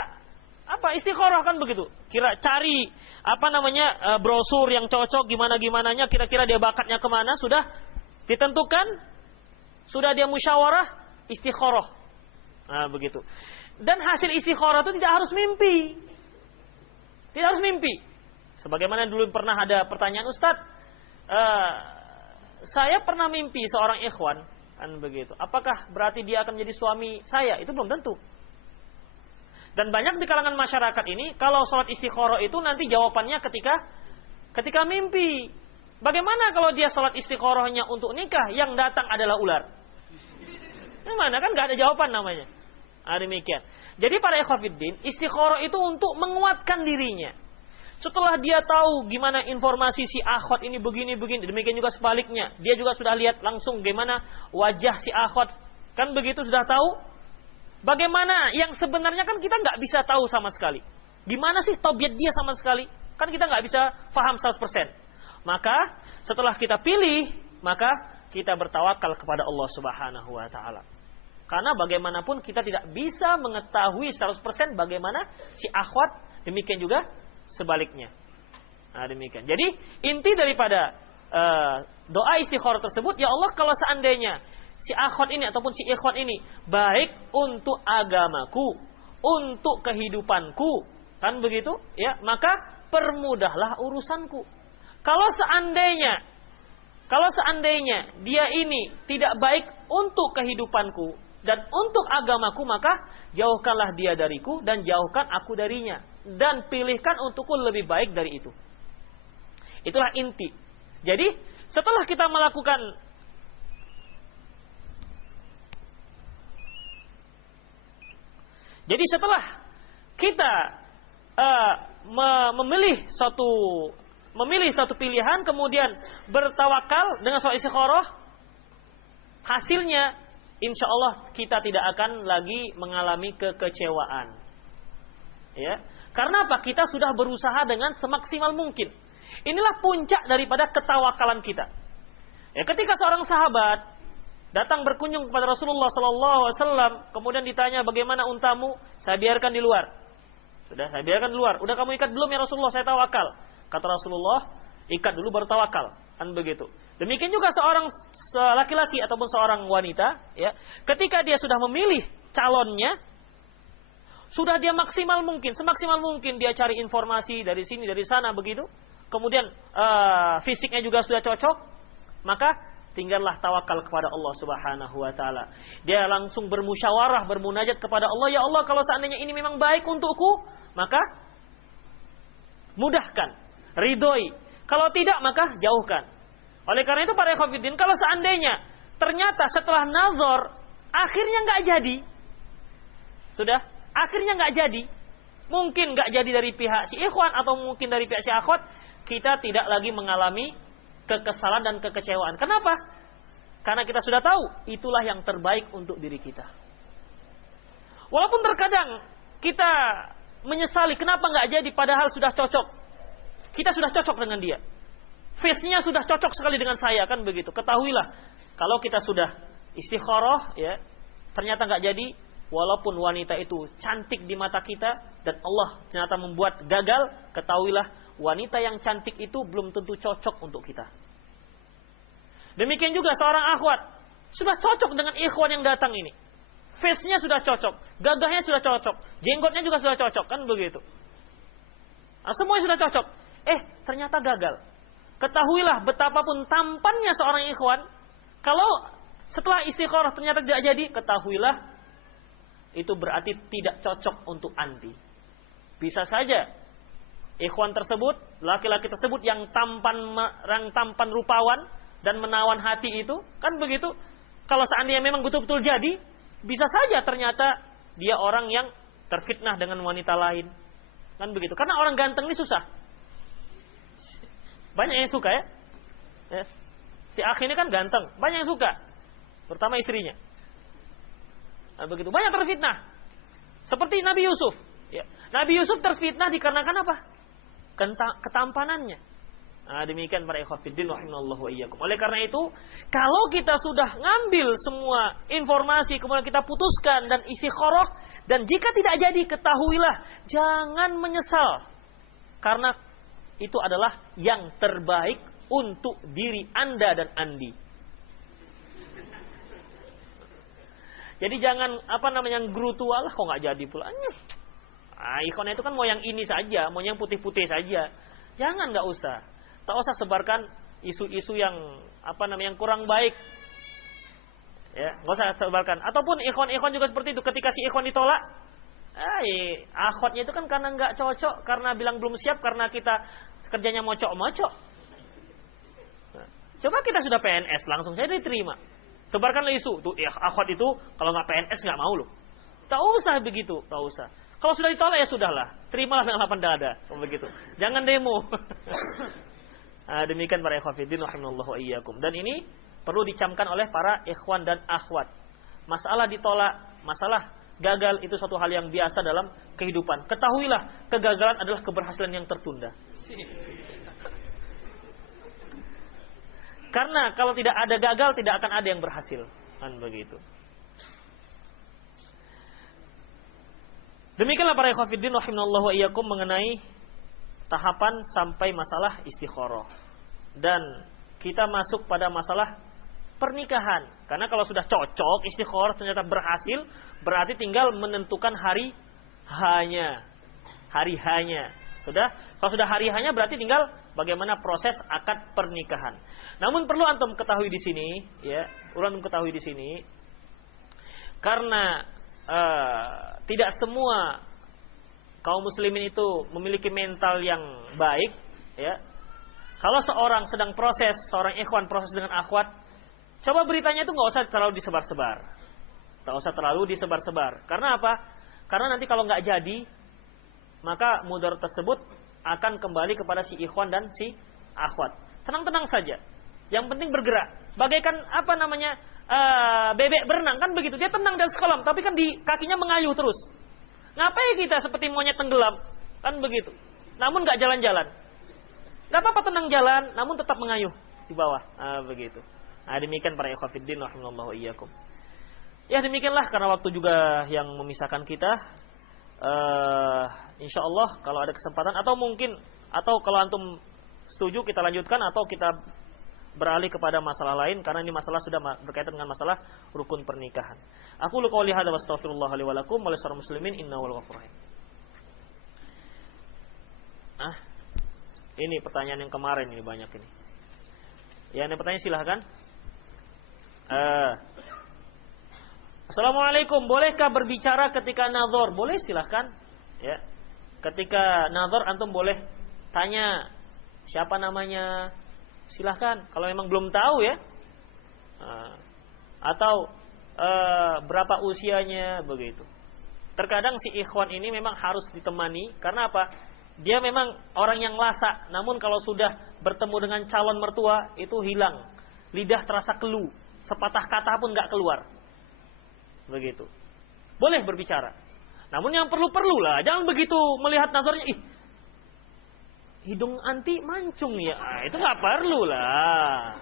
istikharah kan begitu. Cari brosur yang cocok gimana-gimananya, kira-kira dia bakatnya kemana, sudah ditentukan, sudah dia musyawarah, istikharah. Nah, begitu. Dan hasil istikharah itu tidak harus mimpi. Tidak harus mimpi. Sebagaimana dulu pernah ada pertanyaan, Ustadz, saya pernah mimpi seorang ikhwan, kan begitu. Apakah berarti dia akan menjadi suami saya? Itu belum tentu. Dan banyak di kalangan masyarakat ini, kalau sholat istikharah itu nanti jawabannya ketika mimpi. Bagaimana kalau dia sholat istikharahnya untuk nikah, yang datang adalah ular? Gimana? Kan nggak ada jawaban namanya. Nah, demikian. Jadi para ikhwatiddin, istikharah itu untuk menguatkan dirinya. Setelah dia tahu gimana informasi si akhwat ini begini-begini, demikian juga sebaliknya. Dia juga sudah lihat langsung gimana wajah si akhwat. Kan begitu sudah tahu. Bagaimana yang sebenarnya kan kita nggak bisa tahu sama sekali. Gimana sih tabiat dia sama sekali? Kan kita nggak bisa paham 100%. Maka setelah kita pilih, maka kita bertawakal kepada Allah Subhanahu wa taala. Karena bagaimanapun kita tidak bisa mengetahui 100% bagaimana si akhwat, demikian juga sebaliknya. Nah, demikian. Jadi inti daripada doa istikharah tersebut, ya Allah, kalau seandainya si akhwat ini ataupun si ikhwan ini baik untuk agamaku, untuk kehidupanku, kan begitu? Ya, maka permudahlah urusanku. Kalau seandainya dia ini tidak baik untuk kehidupanku, dan untuk agamaku, maka jauhkanlah dia dariku dan jauhkan aku darinya. Dan pilihkan untukku lebih baik dari itu. Itulah inti. Jadi setelah kita melakukan memilih satu pilihan, kemudian bertawakal dengan soal istikharah, hasilnya insya Allah kita tidak akan lagi mengalami kekecewaan. Ya, karena apa? Kita sudah berusaha dengan semaksimal mungkin. Inilah puncak daripada ketawakalan kita. Ya, ketika seorang sahabat datang berkunjung kepada Rasulullah SAW, kemudian ditanya, bagaimana untamu? Saya biarkan di luar. Sudah, saya biarkan di luar. Udah kamu ikat belum ya Rasulullah? Saya tawakal. Kata Rasulullah, ikat dulu baru tawakal. Kan begitu. Demikian juga seorang laki-laki ataupun seorang wanita, ya, ketika dia sudah memilih calonnya, sudah dia maksimal mungkin, semaksimal mungkin dia cari informasi dari sini, dari sana, begitu. Kemudian fisiknya juga sudah cocok, maka tinggallah tawakal kepada Allah Subhanahu wa taala. Dia langsung bermusyawarah, bermunajat kepada Allah, ya Allah, kalau seandainya ini memang baik untukku, maka mudahkan, ridhoi. Kalau tidak, maka jauhkan. Oleh karena itu para ikhwatiddin, kalau seandainya ternyata setelah nazar akhirnya nggak jadi, sudah akhirnya nggak jadi, mungkin nggak jadi dari pihak si ikhwan atau mungkin dari pihak si akhwat, kita tidak lagi mengalami kekesalan dan kekecewaan. Kenapa? Karena kita sudah tahu itulah yang terbaik untuk diri kita. Walaupun terkadang kita menyesali kenapa nggak jadi, padahal sudah cocok. Kita sudah cocok dengan dia. Face-nya sudah cocok sekali dengan saya, kan begitu. Ketahuilah, kalau kita sudah istikharah, ya, ternyata nggak jadi, walaupun wanita itu cantik di mata kita dan Allah ternyata membuat gagal, ketahuilah wanita yang cantik itu belum tentu cocok untuk kita. Demikian juga seorang akhwat sudah cocok dengan ikhwan yang datang ini. Face-nya sudah cocok, gagahnya sudah cocok, jenggotnya juga sudah cocok, kan begitu. Nah, semuanya sudah cocok. Ternyata gagal. Ketahuilah betapapun tampannya seorang ikhwan, kalau setelah istikharah ternyata tidak jadi, ketahuilah itu berarti tidak cocok untuk anti. Bisa saja ikhwan tersebut, laki-laki tersebut yang tampan rupawan dan menawan hati itu, kan begitu. Kalau seandainya memang betul-betul jadi, bisa saja ternyata dia orang yang terfitnah dengan wanita lain, kan begitu. Karena orang ganteng ini susah. Banyak yang suka, ya. Si akh ini kan ganteng, banyak yang suka, terutama istrinya. Nah, begitu banyak terfitnah. Seperti Nabi Yusuf. Ya. Nabi Yusuf terfitnah dikarenakan apa? Ketampanannya. Nah, demikian para ikhwatiddin rahimallahu wa iyyakum. Oleh karena itu, kalau kita sudah ngambil semua informasi kemudian kita putuskan dan istikharah, dan jika tidak jadi, ketahuilah jangan menyesal. Karena itu adalah yang terbaik untuk diri Anda dan Andi. Jadi jangan gerutu, lah kok nggak jadi pula. Ikhwan itu kan mau yang ini saja, mau yang putih-putih saja. Jangan, nggak usah. Tak usah sebarkan isu-isu yang yang kurang baik. Ya, nggak usah sebarkan. Ataupun ikhwan juga seperti itu. Ketika si ikhwan ditolak, akhwatnya itu kan karena nggak cocok, karena bilang belum siap, karena kita kerjanya mocok-mocok. Nah, coba kita sudah PNS, langsung saya diterima. Tebarkanlah isu, tuh akhwat itu kalau nggak PNS nggak mau loh. Tak usah begitu, tak usah. Kalau sudah ditolak ya sudahlah, terimalah dengan lapang dada, begitu. Jangan demo. Nah, demikian para ikhwatiddin rahimallahu wa iyyakum. Dan ini perlu dicamkan oleh para ikhwan dan akhwat. Masalah ditolak, masalah gagal itu suatu hal yang biasa dalam kehidupan. Ketahuilah, kegagalan adalah keberhasilan yang tertunda. Karena kalau tidak ada gagal, tidak akan ada yang berhasil. Kan begitu. Demikianlah para ikhwatiddin rahimallahu wa iyyakum mengenai tahapan sampai masalah istikharah. Dan kita masuk pada masalah pernikahan. Karena kalau sudah cocok istikharah ternyata berhasil, berarti tinggal menentukan hari hanya. Hari hanya. Sudah? Kalau sudah hari hanya berarti tinggal bagaimana proses akad pernikahan. Namun perlu antum ketahui di sini, ya, antum ketahui di sini, karena tidak semua kaum muslimin itu memiliki mental yang baik, ya. Kalau seorang sedang proses, seorang ikhwan proses dengan akhwat, coba beritanya itu nggak usah terlalu disebar-sebar, nggak usah terlalu disebar-sebar. Karena apa? Karena nanti kalau nggak jadi, maka mudarat tersebut akan kembali kepada si ikhwan dan si akhwat. Tenang-tenang saja. Yang penting bergerak. Bagaikan apa namanya bebek berenang kan begitu. Dia tenang dan sekolah, tapi kan di kakinya mengayuh terus. Ngapain kita seperti monyet tenggelam? Kan begitu. Namun nggak jalan-jalan. Nggak apa-apa tenang jalan, namun tetap mengayuh di bawah. Begitu. Nah, demikian para ikhwan fiddin rahimallahu iyyakum. Ya demikianlah karena waktu juga yang memisahkan kita. Insya Allah kalau ada kesempatan atau kalau antum setuju kita lanjutkan atau kita beralih kepada masalah lain karena ini masalah sudah berkaitan dengan masalah rukun pernikahan. Aku lu qouli hadza wa astaghfirullah li wa lakum wa lisal muslimin innahu wal ghafurur rahim. Ini pertanyaan yang kemarin ini banyak ini. Ya, ini pertanyaan silahkan. Assalamualaikum, bolehkah berbicara ketika nazar? Boleh, silahkan. Ya. Ketika nazar antum boleh tanya siapa namanya, silahkan. Kalau memang belum tahu ya, atau berapa usianya begitu. Terkadang si ikhwan ini memang harus ditemani karena apa? Dia memang orang yang lasak, namun kalau sudah bertemu dengan calon mertua itu hilang, lidah terasa keluh, sepatah kata pun nggak keluar. Begitu. Boleh berbicara. Namun yang perlu-perlulah. Jangan begitu melihat nazarnya, hidung anti mancung ya. Itu nggak perlu lah.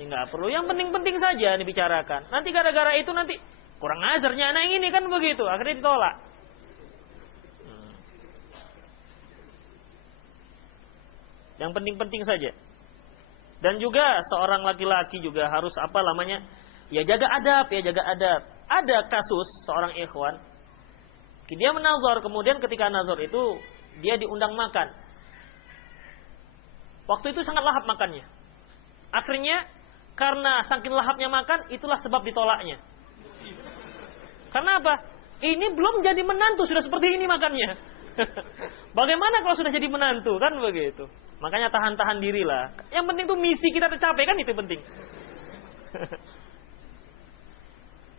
Nggak perlu. Yang penting-penting saja dibicarakan. Nanti gara-gara itu nanti kurang ajarnya anak ini kan begitu. Akhirnya ditolak. Yang penting-penting saja. Dan juga seorang laki-laki juga harus apa namanya? Ya jaga adab, ya jaga adab. Ada kasus seorang ikhwan, dia menazar, kemudian ketika nazar itu dia diundang makan. Waktu itu sangat lahap makannya. Akhirnya karena saking lahapnya makan, itulah sebab ditolaknya. Karena apa? Ini belum jadi menantu sudah seperti ini makannya. Bagaimana kalau sudah jadi menantu kan begitu? Makanya tahan-tahan dirilah. Yang penting tuh misi kita tercapai kan itu penting.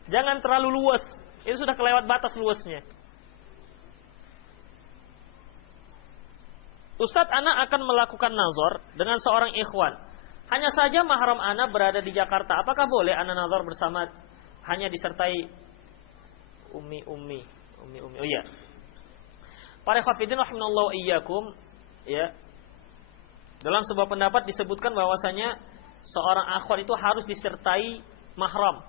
Jangan terlalu luas. Itu sudah kelewat batas luasnya. Ustadz, anak akan melakukan nazar dengan seorang ikhwan. Hanya saja mahram anak berada di Jakarta. Apakah boleh anak nazar bersama hanya disertai umi? Oh iya. Para ikhwatiddin rahimallahu iyyakum, ya. Dalam sebuah pendapat disebutkan bahwasanya seorang akhwat itu harus disertai mahram.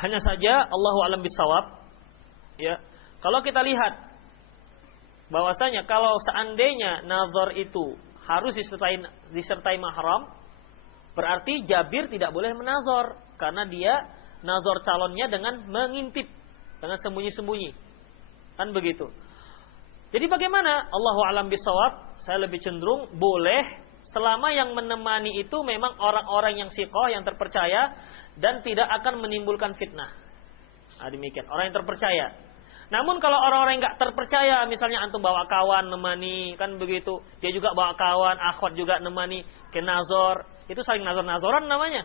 Hanya saja Allahu a'lam bissawab, ya. Kalau kita lihat bahwasanya kalau seandainya nazar itu harus disertai mahram, berarti Jabir tidak boleh menazar karena dia nazar calonnya dengan mengintip, dengan sembunyi-sembunyi. Kan begitu. Jadi bagaimana? Allahu a'lam bissawab, saya lebih cenderung boleh selama yang menemani itu memang orang-orang yang siqah, yang terpercaya dan tidak akan menimbulkan fitnah. Demikian, orang yang terpercaya. Namun kalau orang-orang yang nggak terpercaya, misalnya antum bawa kawan nemani, kan begitu, dia juga bawa kawan, akhwat juga nemani ke nazar, itu saling nazar-nazoran namanya.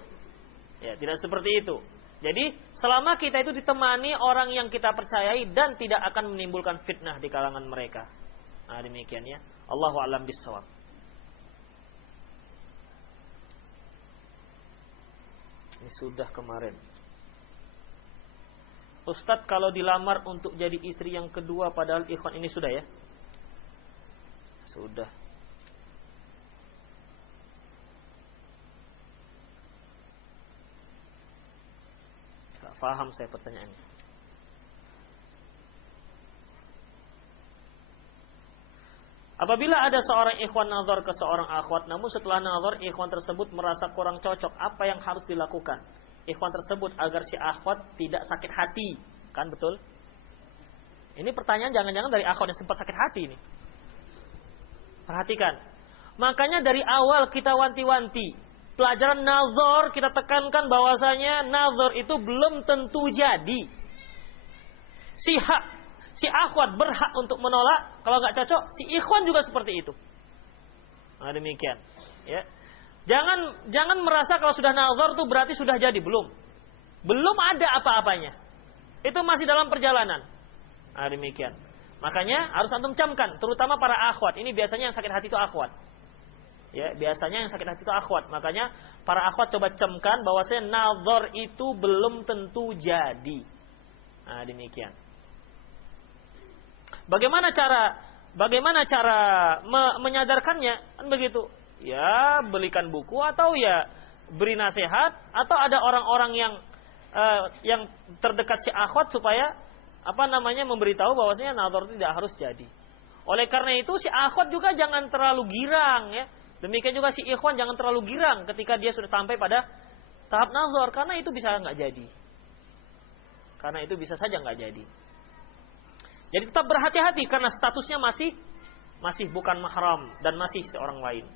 Ya, tidak seperti itu. Jadi selama kita itu ditemani orang yang kita percayai dan tidak akan menimbulkan fitnah di kalangan mereka. Demikian ya. Allahu a'lam bissawab. Ini sudah kemarin. Ustadz, kalau dilamar untuk jadi istri yang kedua padahal ikhwan ini sudah ya? Sudah. Gak paham saya pertanyaannya. Apabila ada seorang ikhwan nazar ke seorang akhwat, namun setelah nazar ikhwan tersebut merasa kurang cocok, apa yang harus dilakukan ikhwan tersebut agar si akhwat tidak sakit hati? Kan betul? Ini pertanyaan jangan-jangan dari akhwat yang sempat sakit hati ini. Perhatikan. Makanya dari awal kita wanti-wanti, pelajaran nazar kita tekankan bahwasanya nazar itu belum tentu jadi. Si akhwat berhak untuk menolak, kalau nggak cocok, si ikhwan juga seperti itu. Nah, demikian. Ya. Jangan merasa kalau sudah nazar itu berarti sudah jadi, belum. Belum ada apa-apanya. Itu masih dalam perjalanan. Nah, demikian. Makanya harus antum camkan, terutama para akhwat. Ini biasanya yang sakit hati itu akhwat. Ya, biasanya yang sakit hati itu akhwat. Makanya para akhwat coba camkan bahwasanya nazar itu belum tentu jadi. Nah, demikian. Bagaimana cara menyadarkannya? Kan begitu. Ya, belikan buku atau ya beri nasihat atau ada orang-orang yang terdekat si akhwat supaya memberitahu bahwasanya nazar tidak harus jadi. Oleh karena itu si akhwat juga jangan terlalu girang ya. Demikian juga si ikhwan jangan terlalu girang ketika dia sudah sampai pada tahap nazar, karena itu bisa nggak jadi. Karena itu bisa saja nggak jadi. Jadi tetap berhati-hati karena statusnya masih bukan mahram dan masih seorang lain.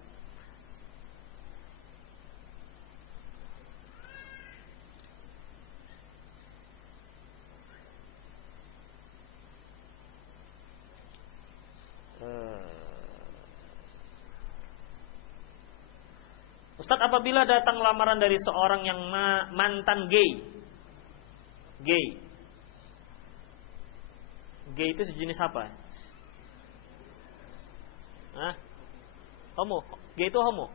Ustadz, apabila datang lamaran dari seorang yang mantan gay itu sejenis apa? Homo. Gay itu homo.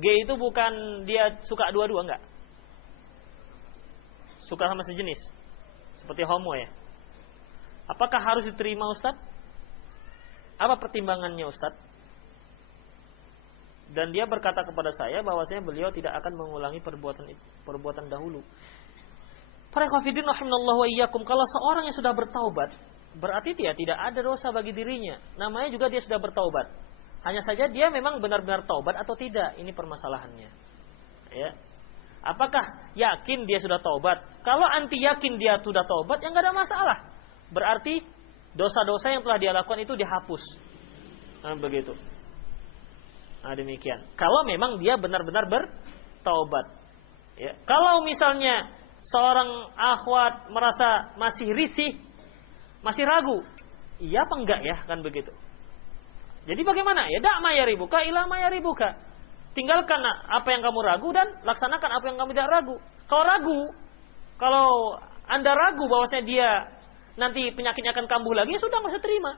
Gay itu bukan dia suka dua-dua, enggak. Suka sama sejenis. Seperti homo ya. Apakah harus diterima Ustadz? Apa pertimbangannya Ustadz? Dan dia berkata kepada saya bahwasanya beliau tidak akan mengulangi perbuatan dahulu. Para khafidin rahimallahu wa iyyakum, kalau seorang yang sudah bertaubat, berarti dia tidak ada dosa bagi dirinya. Namanya juga dia sudah bertaubat. Hanya saja dia memang benar-benar taubat atau tidak, ini permasalahannya. Ya. Apakah yakin dia sudah taubat? Kalau anti yakin dia sudah taubat, ya nggak ada masalah. Berarti dosa-dosa yang telah dia lakukan itu dihapus. Nah, begitu. Nah, demikian. Kalau memang dia benar-benar bertaubat. Ya. Kalau misalnya seorang akhwat merasa masih risih, masih ragu, iya apa enggak ya, kan begitu. Jadi bagaimana? Ya da'ma yaribuka ila ma yaribuka. Tinggalkan apa yang kamu ragu dan laksanakan apa yang kamu tidak ragu. Kalau Anda ragu bahwasanya dia nanti penyakitnya akan kambuh lagi, ya sudah, nggak usah terima.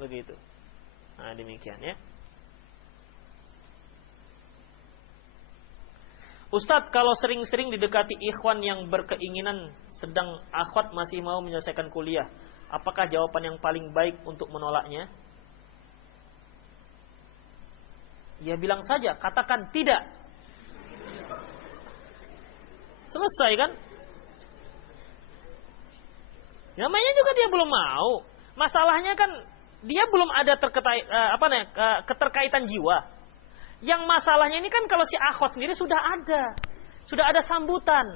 Begitu. Nah, demikian ya. Ustadz, kalau sering-sering didekati ikhwan yang berkeinginan sedang akhwat masih mau menyelesaikan kuliah, apakah jawaban yang paling baik untuk menolaknya? Ya bilang saja, katakan tidak. Selesai kan? Namanya juga dia belum mau. Masalahnya kan dia belum ada keterkaitan jiwa. Yang masalahnya ini kan kalau si akhwat sendiri sudah ada sambutan,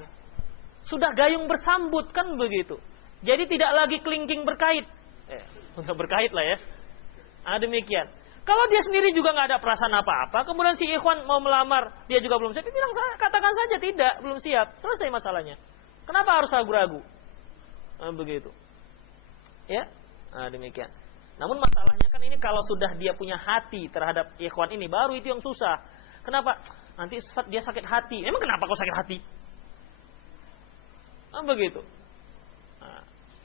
sudah gayung bersambut, kan begitu. Jadi tidak lagi kelingking berkait, udah berkait lah ya. Demikian. Kalau dia sendiri juga nggak ada perasaan apa-apa, kemudian si ikhwan mau melamar, dia juga belum siap, bilang katakan saja tidak, belum siap, selesai masalahnya. Kenapa harus ragu-ragu? Begitu. Ya, demikian. Namun masalahnya kan ini kalau sudah dia punya hati terhadap ikhwan ini, baru itu yang susah. Kenapa? Nanti dia sakit hati. Emang kenapa kau sakit hati? Begitu.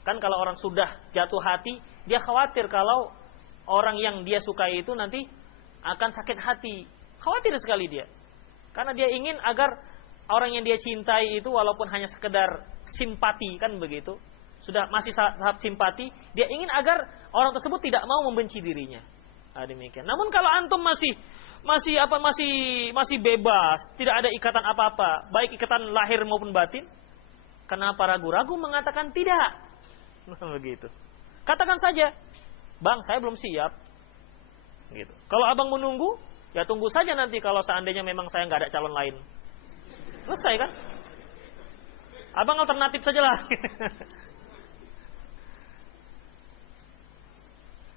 Kan kalau orang sudah jatuh hati, dia khawatir kalau orang yang dia sukai itu nanti akan sakit hati. Khawatir sekali dia. Karena dia ingin agar orang yang dia cintai itu walaupun hanya sekedar simpati, kan begitu. Sudah masih tahap simpati, dia ingin agar orang tersebut tidak mau membenci dirinya. Demikian. Namun kalau antum masih bebas, tidak ada ikatan apa-apa, baik ikatan lahir maupun batin, kenapa ragu-ragu mengatakan tidak? Begitu. Katakan saja, "Bang, saya belum siap." Gitu. Kalau abang menunggu, ya tunggu saja nanti kalau seandainya memang saya nggak ada calon lain. Selesai kan? Abang alternatif sajalah.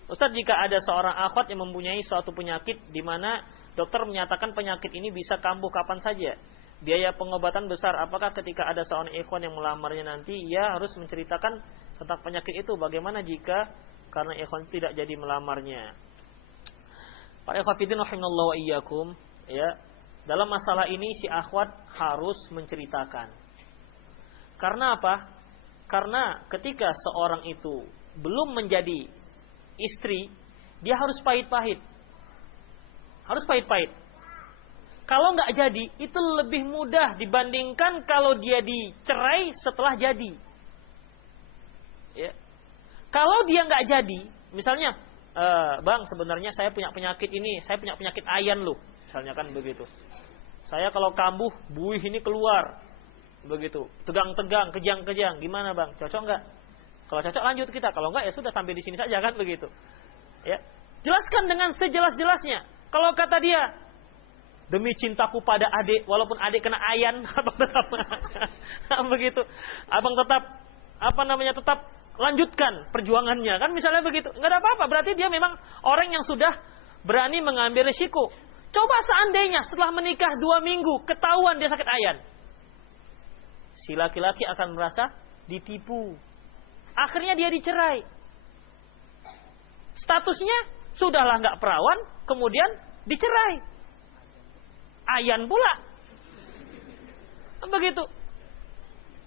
Ustaz, jika ada seorang akhwat yang mempunyai suatu penyakit di mana dokter menyatakan penyakit ini bisa kambuh kapan saja. Biaya pengobatan besar. Apakah ketika ada seorang ikhwan yang melamarnya nanti, ia harus menceritakan tentang penyakit itu? Bagaimana jika karena ikhwan tidak jadi melamarnya? Para ikhwatiddin rahimallahu wa iyyakum, ya, dalam masalah ini si akhwat harus menceritakan. Karena apa? Karena ketika seorang itu belum menjadi istri, dia harus pahit-pahit. Harus pahit-pahit. Kalau nggak jadi, itu lebih mudah dibandingkan kalau dia dicerai setelah jadi. Ya. Kalau dia nggak jadi, misalnya, bang, sebenarnya saya punya penyakit ini, saya punya penyakit ayan loh, misalnya kan begitu. Saya kalau kambuh, buih ini keluar, begitu, tegang-tegang, kejang-kejang, gimana bang? Cocok nggak? Kalau cocok lanjut kita, kalau nggak ya sudah sampai di sini saja kan begitu. Ya, jelaskan dengan sejelas-jelasnya. Kalau kata dia, demi cintaku pada adik, walaupun adik kena ayan, abang tetap begitu, abang tetap tetap lanjutkan perjuangannya, kan misalnya begitu, nggak ada apa-apa. Berarti dia memang orang yang sudah berani mengambil risiko. Coba seandainya setelah menikah 2 minggu ketahuan dia sakit ayan, si laki-laki akan merasa ditipu. Akhirnya dia dicerai. Statusnya sudahlah nggak perawan, kemudian dicerai. Ayan pula. Begitu.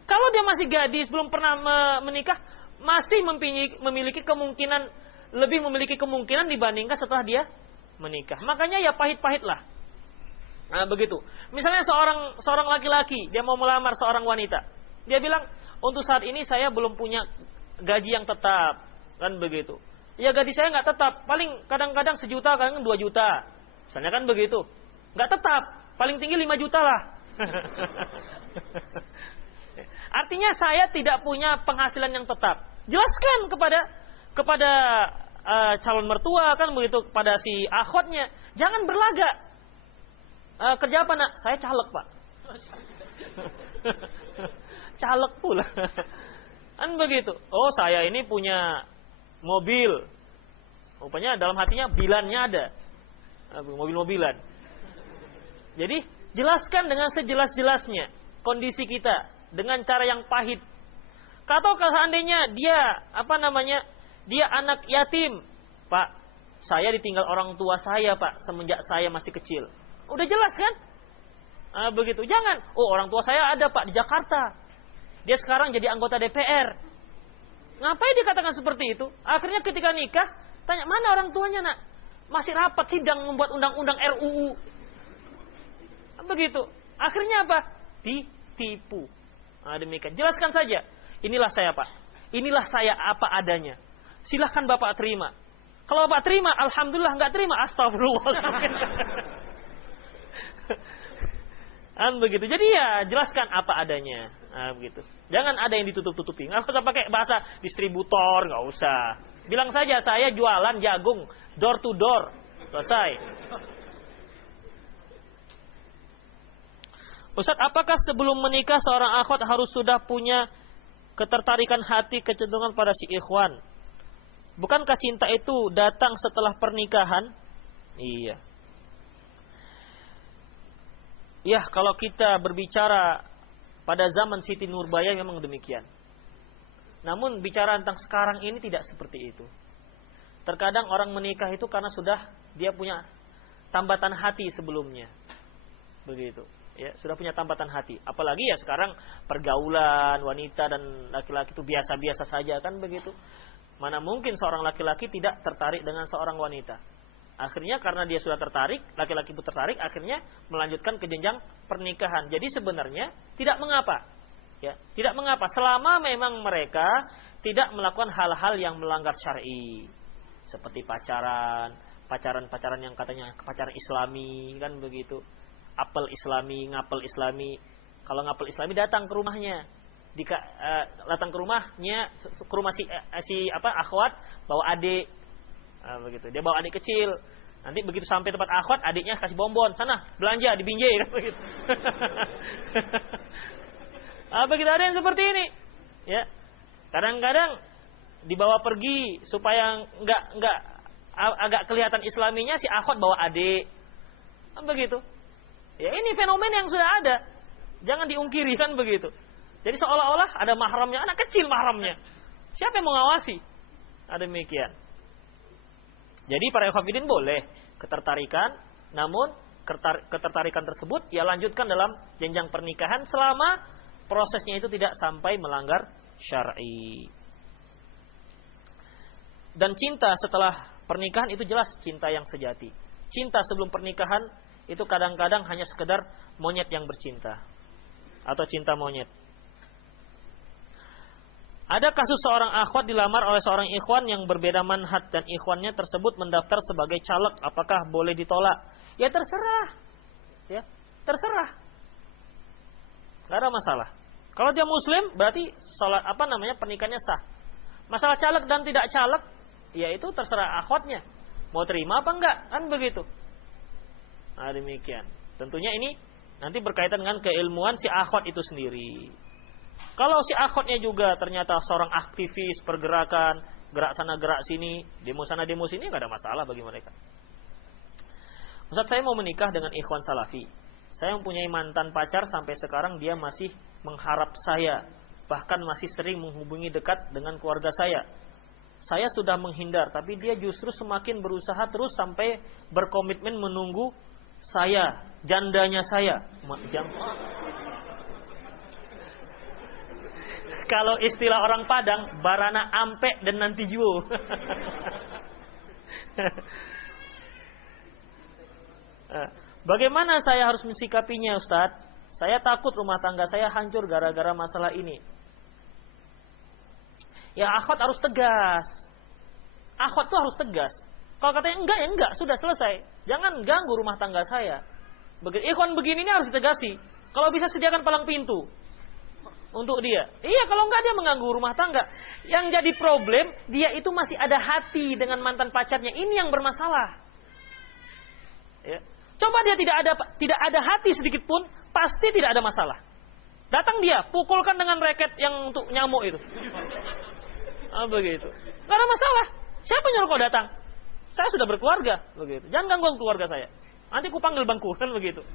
Kalau dia masih gadis, belum pernah menikah, masih memiliki kemungkinan, lebih memiliki kemungkinan dibandingkan setelah dia menikah. Makanya ya pahit-pahitlah. Nah, begitu. Misalnya seorang laki-laki, dia mau melamar seorang wanita. Dia bilang, untuk saat ini saya belum punya gaji yang tetap, kan begitu. Ya gaji saya nggak tetap, paling kadang-kadang 1 juta, kadang 2 juta. Misalnya kan begitu. Nggak tetap, paling tinggi 5 juta lah. Artinya saya tidak punya penghasilan yang tetap. Jelaskan kepada calon mertua, kan begitu, kepada si akhwatnya. Jangan berlagak. Kerja apa nak? Saya caleg pak. Caleg pula. Kan begitu. Oh saya ini punya mobil. Rupanya dalam hatinya bilannya ada. Mobil-mobilan. Jadi jelaskan dengan sejelas-jelasnya kondisi kita dengan cara yang pahit. Atau seandainya dia dia anak yatim, Pak, saya ditinggal orang tua saya Pak semenjak saya masih kecil. Udah jelas kan? Begitu. Jangan, oh orang tua saya ada Pak di Jakarta. Dia sekarang jadi anggota DPR. Ngapain dikatakan seperti itu? Akhirnya ketika nikah, tanya mana orang tuanya nak? Masih rapat sidang membuat undang-undang RUU. Begitu. Akhirnya apa? Ditipu. Demikian. Jelaskan saja. Inilah saya Pak. Inilah saya apa adanya. Silahkan Bapak terima. Kalau Bapak terima, alhamdulillah. Nggak terima, astagfirullah. Begitu. Jadi ya jelaskan apa adanya. Begitu. Jangan ada yang ditutup-tutupi. Nggak usah pakai bahasa distributor, nggak usah. Bilang saja saya jualan jagung door to door. Selesai. Ustaz, apakah sebelum menikah seorang akhwat harus sudah punya ketertarikan hati, kecenderungan pada si ikhwan? Bukankah cinta itu datang setelah pernikahan? Iya. Ya, kalau kita berbicara pada zaman Siti Nurbaya memang demikian. Namun bicara tentang sekarang ini tidak seperti itu. Terkadang orang menikah itu karena sudah dia punya tambatan hati sebelumnya. Begitu. Ya, sudah punya tambatan hati. Apalagi ya sekarang pergaulan wanita dan laki-laki itu biasa-biasa saja kan begitu. Mana mungkin seorang laki-laki tidak tertarik dengan seorang wanita. Akhirnya karena dia sudah tertarik, laki-laki itu tertarik, akhirnya melanjutkan ke jenjang pernikahan. Jadi sebenarnya tidak mengapa. Ya, tidak mengapa selama memang mereka tidak melakukan hal-hal yang melanggar syar'i. Seperti pacaran yang katanya pacaran Islami kan begitu. Apel Islami, ngapel Islami. Kalau ngapel Islami datang ke rumahnya. Datang ke rumahnya, ke rumah si akhwat bawa adik. Begitu. Dia bawa adik kecil. Nanti begitu sampai tempat akhwat, adiknya kasih bonbon, sana belanja di Binjai kan begitu. Begitu ada yang seperti ini. Ya. Kadang-kadang dibawa pergi supaya enggak agak kelihatan islaminya, si akhwat bawa adik. Kan begitu. Ya ini fenomena yang sudah ada. Jangan diungkiri kan begitu. Jadi seolah-olah ada mahramnya, anak kecil mahramnya. Siapa yang mengawasi? Ada demikian. Jadi para ikhwafidin boleh ketertarikan, namun ketertarikan tersebut ia lanjutkan dalam jenjang pernikahan selama prosesnya itu tidak sampai melanggar syar'i. Dan cinta setelah pernikahan itu jelas cinta yang sejati. Cinta sebelum pernikahan itu kadang-kadang hanya sekedar monyet yang bercinta atau cinta monyet. Ada kasus seorang akhwat dilamar oleh seorang ikhwan yang berbeda manhaj dan ikhwannya tersebut mendaftar sebagai caleg. Apakah boleh ditolak? Ya terserah. Ya, terserah. Enggak ada masalah. Kalau dia muslim berarti pernikahannya sah. Masalah caleg dan tidak caleg, ya itu terserah akhwatnya. Mau terima apa enggak? Kan begitu. Nah, demikian. Tentunya ini nanti berkaitan dengan keilmuan si akhwat itu sendiri. Kalau si akhwatnya juga ternyata seorang aktivis pergerakan, gerak sana gerak sini, demo sana demo sini, nggak ada masalah bagi mereka. Ustaz, saya mau menikah dengan ikhwan salafi. Saya mempunyai mantan pacar sampai sekarang dia masih mengharap saya, bahkan masih sering menghubungi dekat dengan keluarga saya. Saya sudah menghindar, tapi dia justru semakin berusaha terus sampai berkomitmen menunggu saya, jandanya saya. Kalau istilah orang Padang, barana ampe dan nanti juo. Bagaimana saya harus mensikapinya, Ustaz? Saya takut rumah tangga saya hancur gara-gara masalah ini. Ya akhwat harus tegas. Akhwat tuh harus tegas. Kalau katanya enggak, ya enggak, sudah selesai. Jangan ganggu rumah tangga saya. Ikhwan begini ini harus ditegasi. Kalau bisa sediakan palang pintu untuk dia. Iya, kalau enggak dia mengganggu rumah tangga. Yang jadi problem, dia itu masih ada hati dengan mantan pacarnya. Ini yang bermasalah. Ya. Coba dia tidak ada hati sedikit pun, pasti tidak ada masalah. Datang dia, pukulkan dengan raket yang untuk nyamuk itu. Begitu. Enggak ada masalah. Siapa nyuruh kau datang? Saya sudah berkeluarga, begitu. Jangan ganggu keluarga saya. Nanti ku panggil bangku, kan begitu.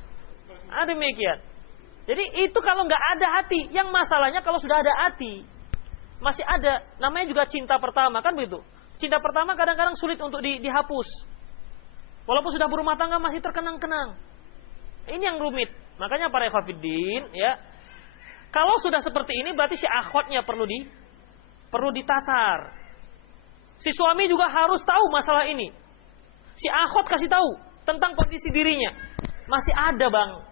Demikian. Jadi itu kalau nggak ada hati, yang masalahnya kalau sudah ada hati, masih ada. Namanya juga cinta pertama, kan begitu. Cinta pertama kadang-kadang sulit untuk dihapus. Walaupun sudah berumah tangga masih terkenang-kenang. Ini yang rumit. Makanya para ikhwatiddin, ya, kalau sudah seperti ini berarti si akhwatnya perlu ditatar. Si suami juga harus tahu masalah ini. Si akhwat kasih tahu tentang kondisi dirinya. Masih ada, Bang,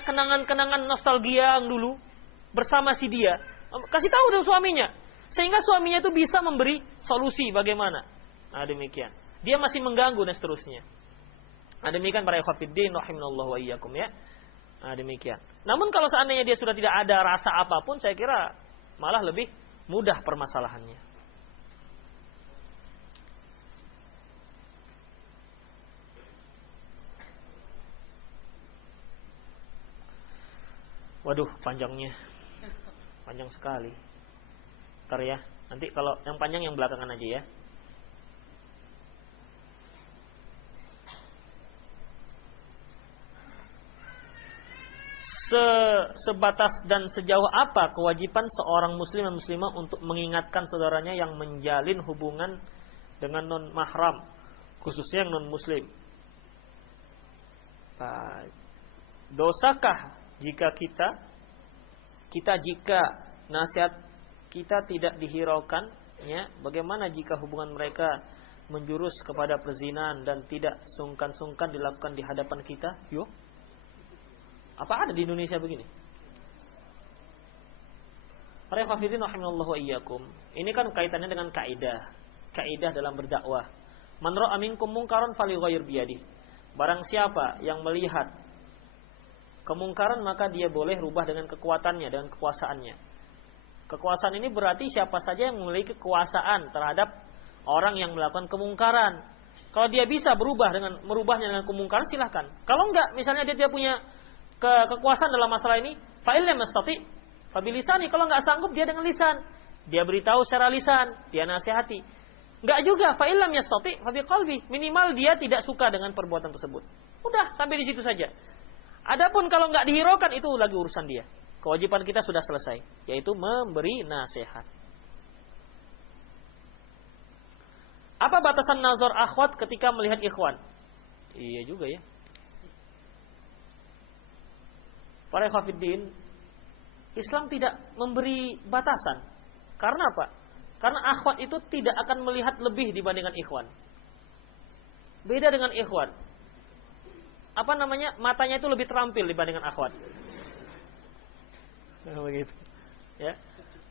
kenangan-kenangan nostalgia yang dulu bersama si dia. Kasih tahu dong suaminya, sehingga suaminya itu bisa memberi solusi bagaimana. Demikian. Dia masih mengganggu dan seterusnya. Demikian para ikhwatiddin rahimanallahu wa iyyakum, ya. Demikian. Namun kalau seandainya dia sudah tidak ada rasa apapun, saya kira malah lebih mudah permasalahannya. Waduh, panjangnya. Panjang sekali. Ntar ya. Nanti kalau yang panjang yang belakangan aja ya. Sebatas dan sejauh apa kewajiban seorang muslim dan muslimah untuk mengingatkan saudaranya yang menjalin hubungan dengan non mahram, khususnya yang non muslim? Dosakah jika jika nasihat kita tidak dihiraukan, ya, bagaimana jika hubungan mereka menjurus kepada perzinahan dan tidak sungkan-sungkan dilakukan di hadapan kita? Yuk. Apa ada di Indonesia begini? Para ikhwatiddin rahimanallahu wa iyyakum. Ini kan kaitannya dengan kaidah dalam berdakwah. Man ra'a minkum munkaran falyughayyir biyadihi. Barang siapa yang melihat kemungkaran maka dia boleh rubah dengan kekuatannya, dengan kekuasaannya. Kekuasaan ini berarti siapa saja yang memiliki kekuasaan terhadap orang yang melakukan kemungkaran. Kalau dia bisa merubahnya dengan kemungkaran, silahkan. Kalau enggak, misalnya dia punya kekuasaan dalam masalah ini, fa'il lam yastati fa bilisani. Kalau enggak sanggup, dia dengan lisan. Dia beritahu secara lisan, dia nasihati. Enggak juga fa'il lam yastati fa biqalbi. Minimal dia tidak suka dengan perbuatan tersebut. Udah, sampai di situ saja. Adapun kalau nggak dihiraukan, itu lagi urusan dia. Kewajiban kita sudah selesai, yaitu memberi nasihat. Apa batasan nazar akhwat ketika melihat ikhwan? Iya juga ya. Para ikhwatiddin, Islam tidak memberi batasan. Karena apa? Karena akhwat itu tidak akan melihat lebih dibandingkan ikhwan. Beda dengan ikhwan. Apa namanya? Matanya itu lebih terampil dibandingkan akhwat. Begitu. Ya.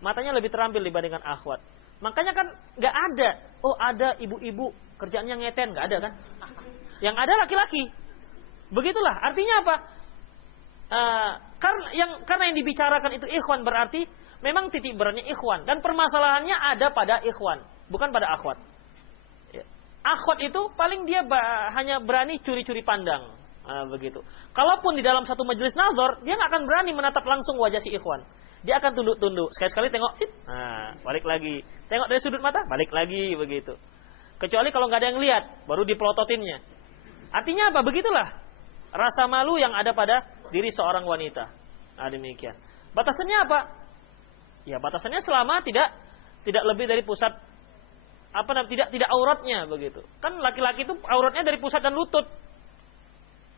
Matanya lebih terampil dibandingkan akhwat. Makanya kan nggak ada. Oh, ada ibu-ibu kerjaannya ngeten, nggak ada kan? Yang ada laki-laki. Begitulah. Artinya apa? Karena yang dibicarakan itu ikhwan, berarti memang titik beratnya ikhwan, dan permasalahannya ada pada ikhwan, bukan pada akhwat. Ya. Akhwat itu paling dia hanya berani curi-curi pandang, begitu. Kalaupun di dalam satu majelis nazar, dia nggak akan berani menatap langsung wajah si ikhwan. Dia akan tunduk-tunduk, sekali-sekali tengok, cip, balik lagi. Tengok dari sudut mata, balik lagi, begitu. Kecuali kalau nggak ada yang lihat, baru dipelototinnya. Artinya apa? Begitulah rasa malu yang ada pada diri seorang wanita. Demikian. Batasannya apa? Ya, batasannya selama tidak lebih dari pusat tidak auratnya, begitu. Kan laki-laki itu auratnya dari pusat dan lutut.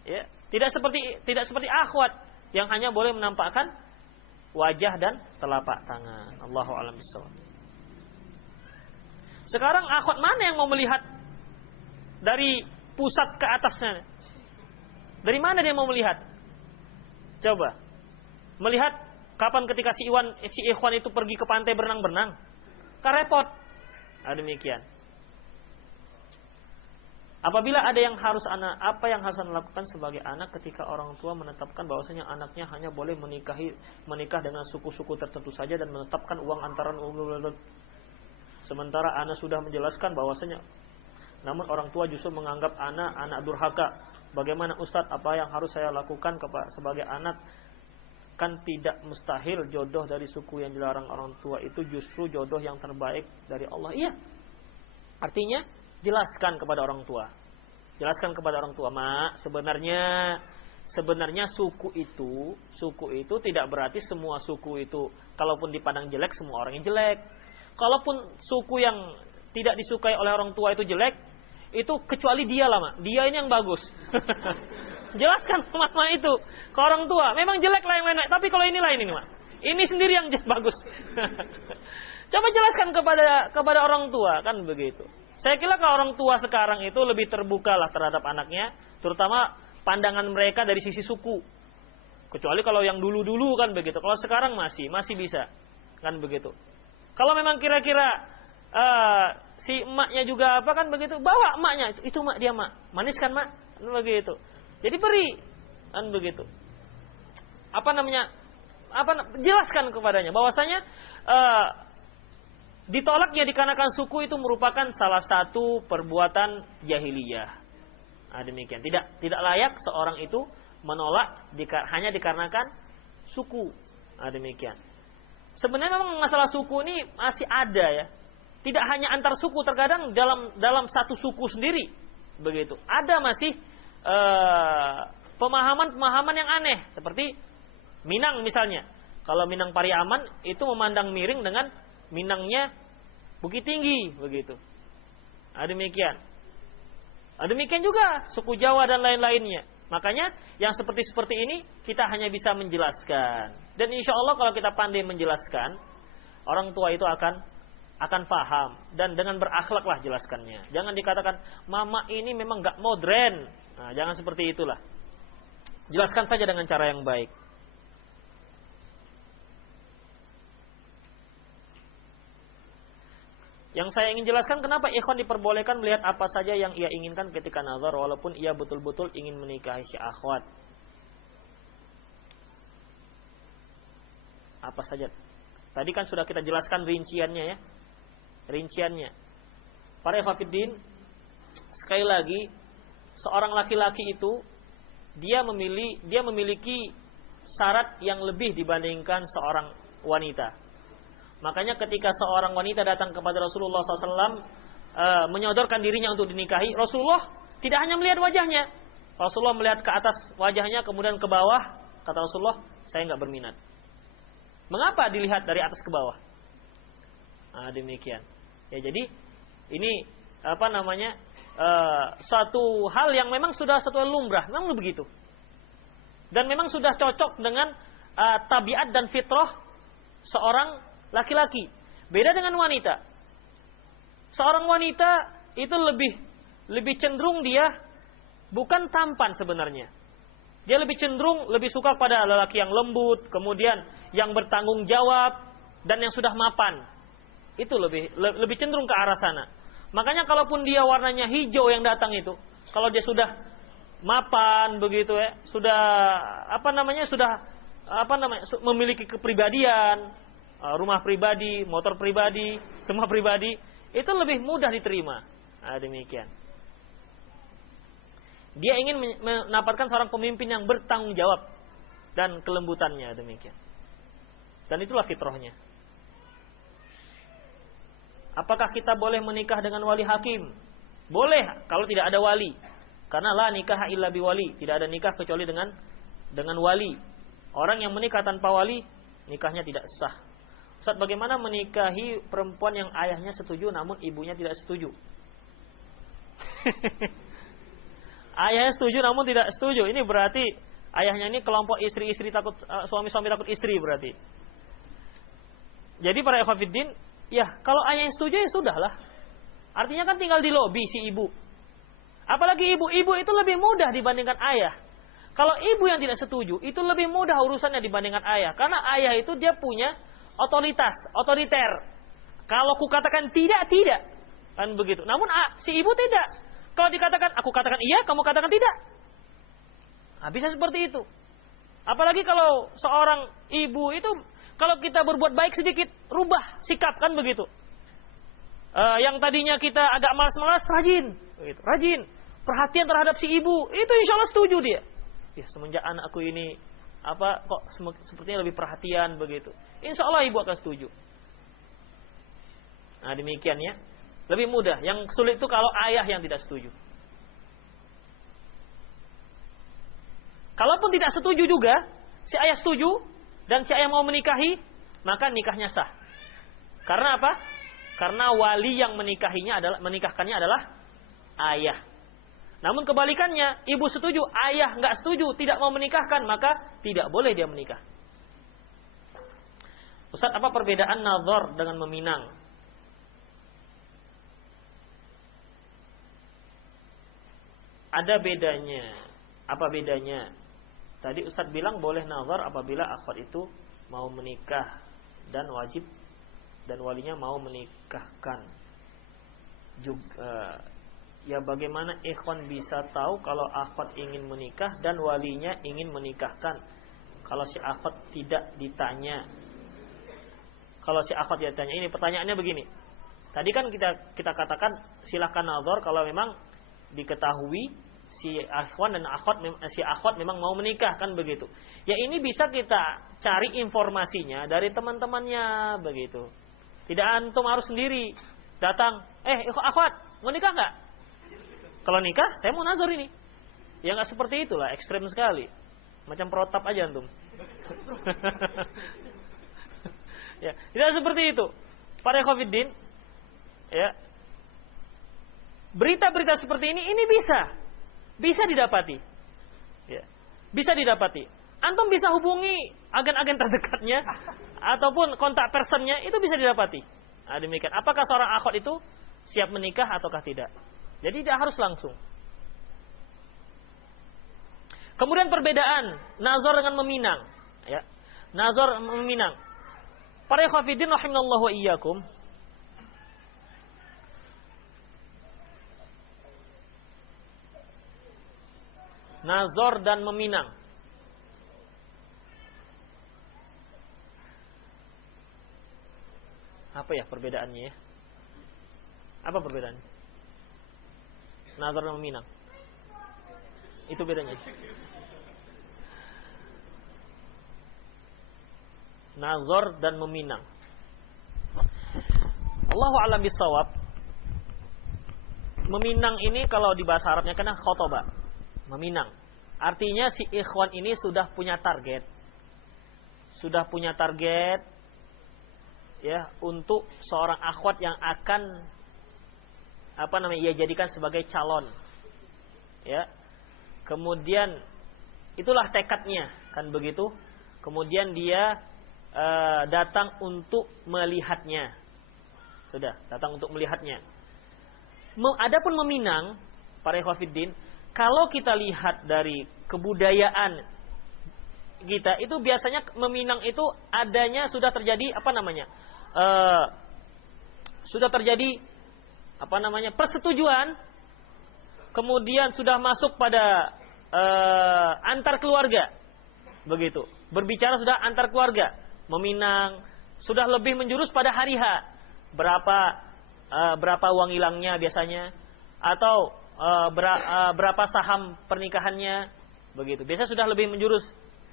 Ya, tidak seperti akhwat yang hanya boleh menampakkan wajah dan telapak tangan. Allahu a'lam bishawab. Sekarang akhwat mana yang mau melihat dari pusat ke atasnya? Dari mana dia mau melihat? Coba. Melihat kapan ketika si ikhwan itu pergi ke pantai berenang-berenang? Kan repot. Demikian. Apabila ada yang harus apa yang harus Anda lakukan sebagai anak ketika orang tua menetapkan bahwasanya anaknya hanya boleh menikah dengan suku-suku tertentu saja dan menetapkan uang antaran sementara anak sudah menjelaskan bahwasanya namun orang tua justru menganggap anak durhaka. Bagaimana Ustadz, apa yang harus saya lakukan sebagai anak? Kan tidak mustahil jodoh dari suku yang dilarang orang tua itu justru jodoh yang terbaik dari Allah. Iya. Artinya jelaskan kepada orang tua. Jelaskan kepada orang tua, Mak, sebenarnya suku itu tidak berarti semua suku itu kalaupun dipandang jelek semua orang yang jelek. Kalaupun suku yang tidak disukai oleh orang tua itu jelek, itu kecuali dia lah, Mak. Dia ini yang bagus. Jelaskan mama itu ke orang tua. Memang jelek lah yang lain, tapi kalau ini Mak. Ini sendiri yang bagus. Coba jelaskan kepada orang tua, kan begitu. Saya kira kalau orang tua sekarang itu lebih terbuka lah terhadap anaknya, terutama pandangan mereka dari sisi suku. Kecuali kalau yang dulu-dulu kan begitu. Kalau sekarang masih bisa, kan begitu. Kalau memang kira-kira si emaknya juga apa kan begitu, bawa emaknya. Itu mak dia, Mak. Manis kan, Mak? Kan begitu. Jadi beri, kan begitu. Jelaskan kepadanya bahwasanya ditolaknya dikarenakan suku itu merupakan salah satu perbuatan jahiliyah. Demikian. Tidak layak seorang itu menolak hanya dikarenakan suku. Demikian. Sebenarnya memang masalah suku ini masih ada ya. Tidak hanya antar suku, terkadang dalam satu suku sendiri begitu. Ada masih pemahaman yang aneh seperti Minang misalnya. Kalau Minang Pariaman itu memandang miring dengan Minangnya Bukit Tinggi begitu. Demikian. Demikian juga suku Jawa dan lain-lainnya. Makanya yang seperti ini kita hanya bisa menjelaskan. Dan insya Allah kalau kita pandai menjelaskan, orang tua itu akan paham dan dengan berakhlaklah jelaskannya. Jangan dikatakan mama ini memang gak modern. Jangan seperti itulah. Jelaskan saja dengan cara yang baik. Yang saya ingin jelaskan kenapa ikhwan diperbolehkan melihat apa saja yang ia inginkan ketika nazar walaupun ia betul-betul ingin menikahi si akhwat. Apa saja? Tadi kan sudah kita jelaskan rinciannya ya. Rinciannya. Para ikhwatiddin, sekali lagi seorang laki-laki itu dia memiliki syarat yang lebih dibandingkan seorang wanita. Makanya ketika seorang wanita datang kepada Rasulullah SAW menyodorkan dirinya untuk dinikahi, Rasulullah tidak hanya melihat wajahnya, Rasulullah melihat ke atas wajahnya kemudian ke bawah, kata Rasulullah, saya enggak berminat. Mengapa dilihat dari atas ke bawah? Nah, demikian. Ya, jadi ini suatu hal yang memang sudah satu lumrah, memang begitu. Dan memang sudah cocok dengan tabiat dan fitrah seorang laki-laki. Beda dengan wanita. Seorang wanita itu lebih cenderung dia bukan tampan sebenarnya. Dia lebih cenderung lebih suka pada lelaki yang lembut, kemudian yang bertanggung jawab dan yang sudah mapan. Itu lebih cenderung ke arah sana. Makanya kalaupun dia warnanya hijau yang datang itu, kalau dia sudah mapan begitu ya, sudah memiliki kepribadian, rumah pribadi, motor pribadi, semua pribadi, itu lebih mudah diterima. Nah, demikian. Dia ingin mendapatkan seorang pemimpin yang bertanggung jawab dan kelembutannya, demikian. Dan itulah fitrahnya. Apakah kita boleh menikah dengan wali hakim? Boleh kalau tidak ada wali. Karena la nikah illa biwali, tidak ada nikah kecuali dengan wali. Orang yang menikah tanpa wali, nikahnya tidak sah. Ustaz, bagaimana menikahi perempuan yang ayahnya setuju namun ibunya tidak setuju? Ayahnya setuju namun tidak setuju. Ini berarti ayahnya ini kelompok istri-istri takut suami-suami takut istri berarti. Jadi para ikhwatiddin, ya kalau ayahnya setuju ya sudahlah. Artinya kan tinggal di lobi si ibu. Apalagi ibu itu lebih mudah dibandingkan ayah. Kalau ibu yang tidak setuju, itu lebih mudah urusannya dibandingkan ayah. Karena ayah itu dia punya otoritas, otoriter. Kalau aku katakan tidak, kan begitu. Namun si ibu tidak. Kalau dikatakan, aku katakan iya, kamu katakan tidak. Nah, bisa seperti itu. Apalagi kalau seorang ibu itu, kalau kita berbuat baik sedikit, rubah sikap, kan begitu. Yang tadinya kita agak malas-malas, rajin. Perhatian terhadap si ibu, itu insya Allah setuju dia. Ya, semenjak anakku ini kok sepertinya lebih perhatian begitu. Insya Allah ibu akan setuju. Nah, demikian ya. Lebih mudah. Yang sulit itu kalau ayah yang tidak setuju. Kalaupun tidak setuju juga, si ayah setuju dan si ayah mau menikahi, maka nikahnya sah. Karena apa? Karena wali yang menikahkannya adalah ayah. Namun kebalikannya, ibu setuju, ayah nggak setuju, tidak mau menikahkan, maka tidak boleh dia menikah. Ustaz, apa perbedaan nazar dengan meminang? Ada bedanya. Apa bedanya? Tadi Ustaz bilang boleh nazar apabila akhwat itu mau menikah dan wajib dan walinya mau menikahkan. Juga ya bagaimana ikhwan bisa tahu kalau akhwat ingin menikah dan walinya ingin menikahkan? Kalau si akhwat tidak ditanya. Kalau si akhwat ditanya, ini pertanyaannya begini. Tadi kan kita katakan silakan nazar kalau memang diketahui si akhwat memang mau menikah, kan begitu. Ya ini bisa kita cari informasinya dari teman-temannya begitu. Tidak antum harus sendiri datang, akhwat mau nikah nggak? Kalau nikah, saya mau nazar ini. Ya nggak seperti itulah, ekstrem sekali. Macam protap aja antum. Ya, tidak seperti itu. Para ikhwatiddin, ya. Berita-berita seperti ini bisa didapati. Ya. Bisa didapati. Antum bisa hubungi agen-agen terdekatnya ataupun kontak personnya, itu bisa didapati. Nah, demikian. Apakah seorang akhwat itu siap menikah ataukah tidak? Jadi tidak harus langsung. Kemudian perbedaan nazar dengan meminang, ya. Nazar meminang. Para ikhwatiddin rahimallahu wa iyyakum. Nazar dan meminang. Apa ya perbedaannya ya? Apa perbedaannya? Nazar dan meminang. Itu bedanya. Nazar dan meminang. Allahu a'lam bissawab. Meminang ini kalau di bahasa Arabnya kena khotobah. Meminang. Artinya si ikhwan ini sudah punya target. Sudah punya target ya untuk seorang akhwat yang akan ia jadikan sebagai calon. Ya. Kemudian itulah tekadnya, kan begitu? Kemudian dia datang untuk melihatnya. Sudah, datang untuk melihatnya. Adapun meminang, para ikhwatiddin, kalau kita lihat dari kebudayaan kita, itu biasanya meminang itu adanya sudah terjadi sudah terjadi persetujuan, kemudian sudah masuk pada antar keluarga, begitu. Berbicara sudah antar keluarga, meminang sudah lebih menjurus pada hari H, berapa uang hilangnya biasanya, atau berapa saham pernikahannya, begitu. Biasanya sudah lebih menjurus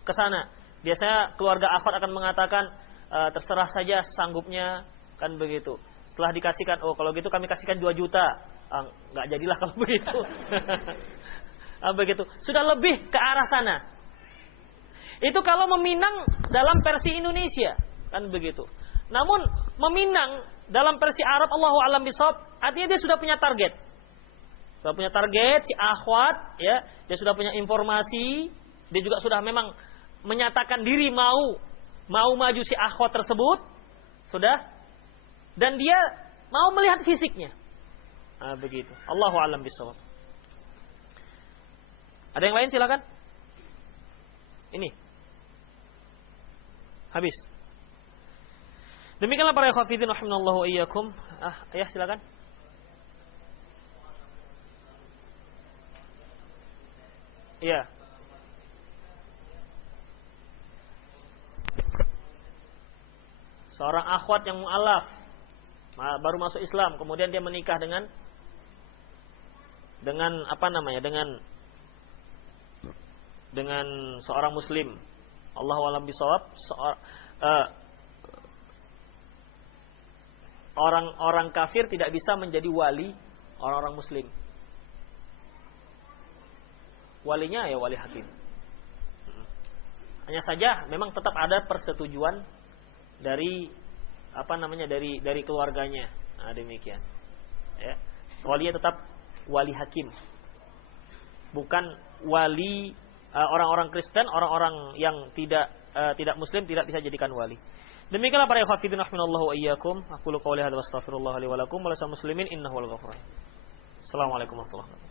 ke sana. Biasanya keluarga akhwat akan mengatakan terserah saja sanggupnya, kan begitu. Setelah dikasihkan, oh kalau gitu kami kasihkan 2 juta. Nggak jadilah kalau begitu. Begitu. Sudah lebih ke arah sana. Itu kalau meminang dalam versi Indonesia, kan begitu. Namun meminang dalam versi Arab, Allahu a'lam bishawab, artinya dia sudah punya target. Sudah punya target si akhwat, ya. Dia sudah punya informasi, dia juga sudah memang menyatakan diri mau maju si akhwat tersebut, sudah. Dan dia mau melihat fisiknya. Begitu. Allahu a'lam bishawab. Ada yang lain silakan. Ini. Habis. Demikianlah para ikhwatiddin rahimanallahu wa iyyakum. Ya silakan. Iya. Seorang akhwat yang mu'alaf baru masuk Islam, kemudian dia menikah dengan seorang muslim. Allahu a'lam bishawab. Orang-orang kafir tidak bisa menjadi wali orang-orang muslim. Walinya ya wali hakim. Hanya saja memang tetap ada persetujuan dari dari keluarganya. Demikian. Ya. Walinya tetap wali hakim. Bukan wali orang-orang Kristen, orang-orang yang tidak muslim tidak bisa jadikan wali. Demikianlah para ikhwatiddin rahimanallahu wa iyyakum. Aqulu qouli hadza wa astaghfirullah li wa lakum wa lisal muslimin innahu wal ghafur rahim. Assalamualaikum warahmatullahi wabarakatuh.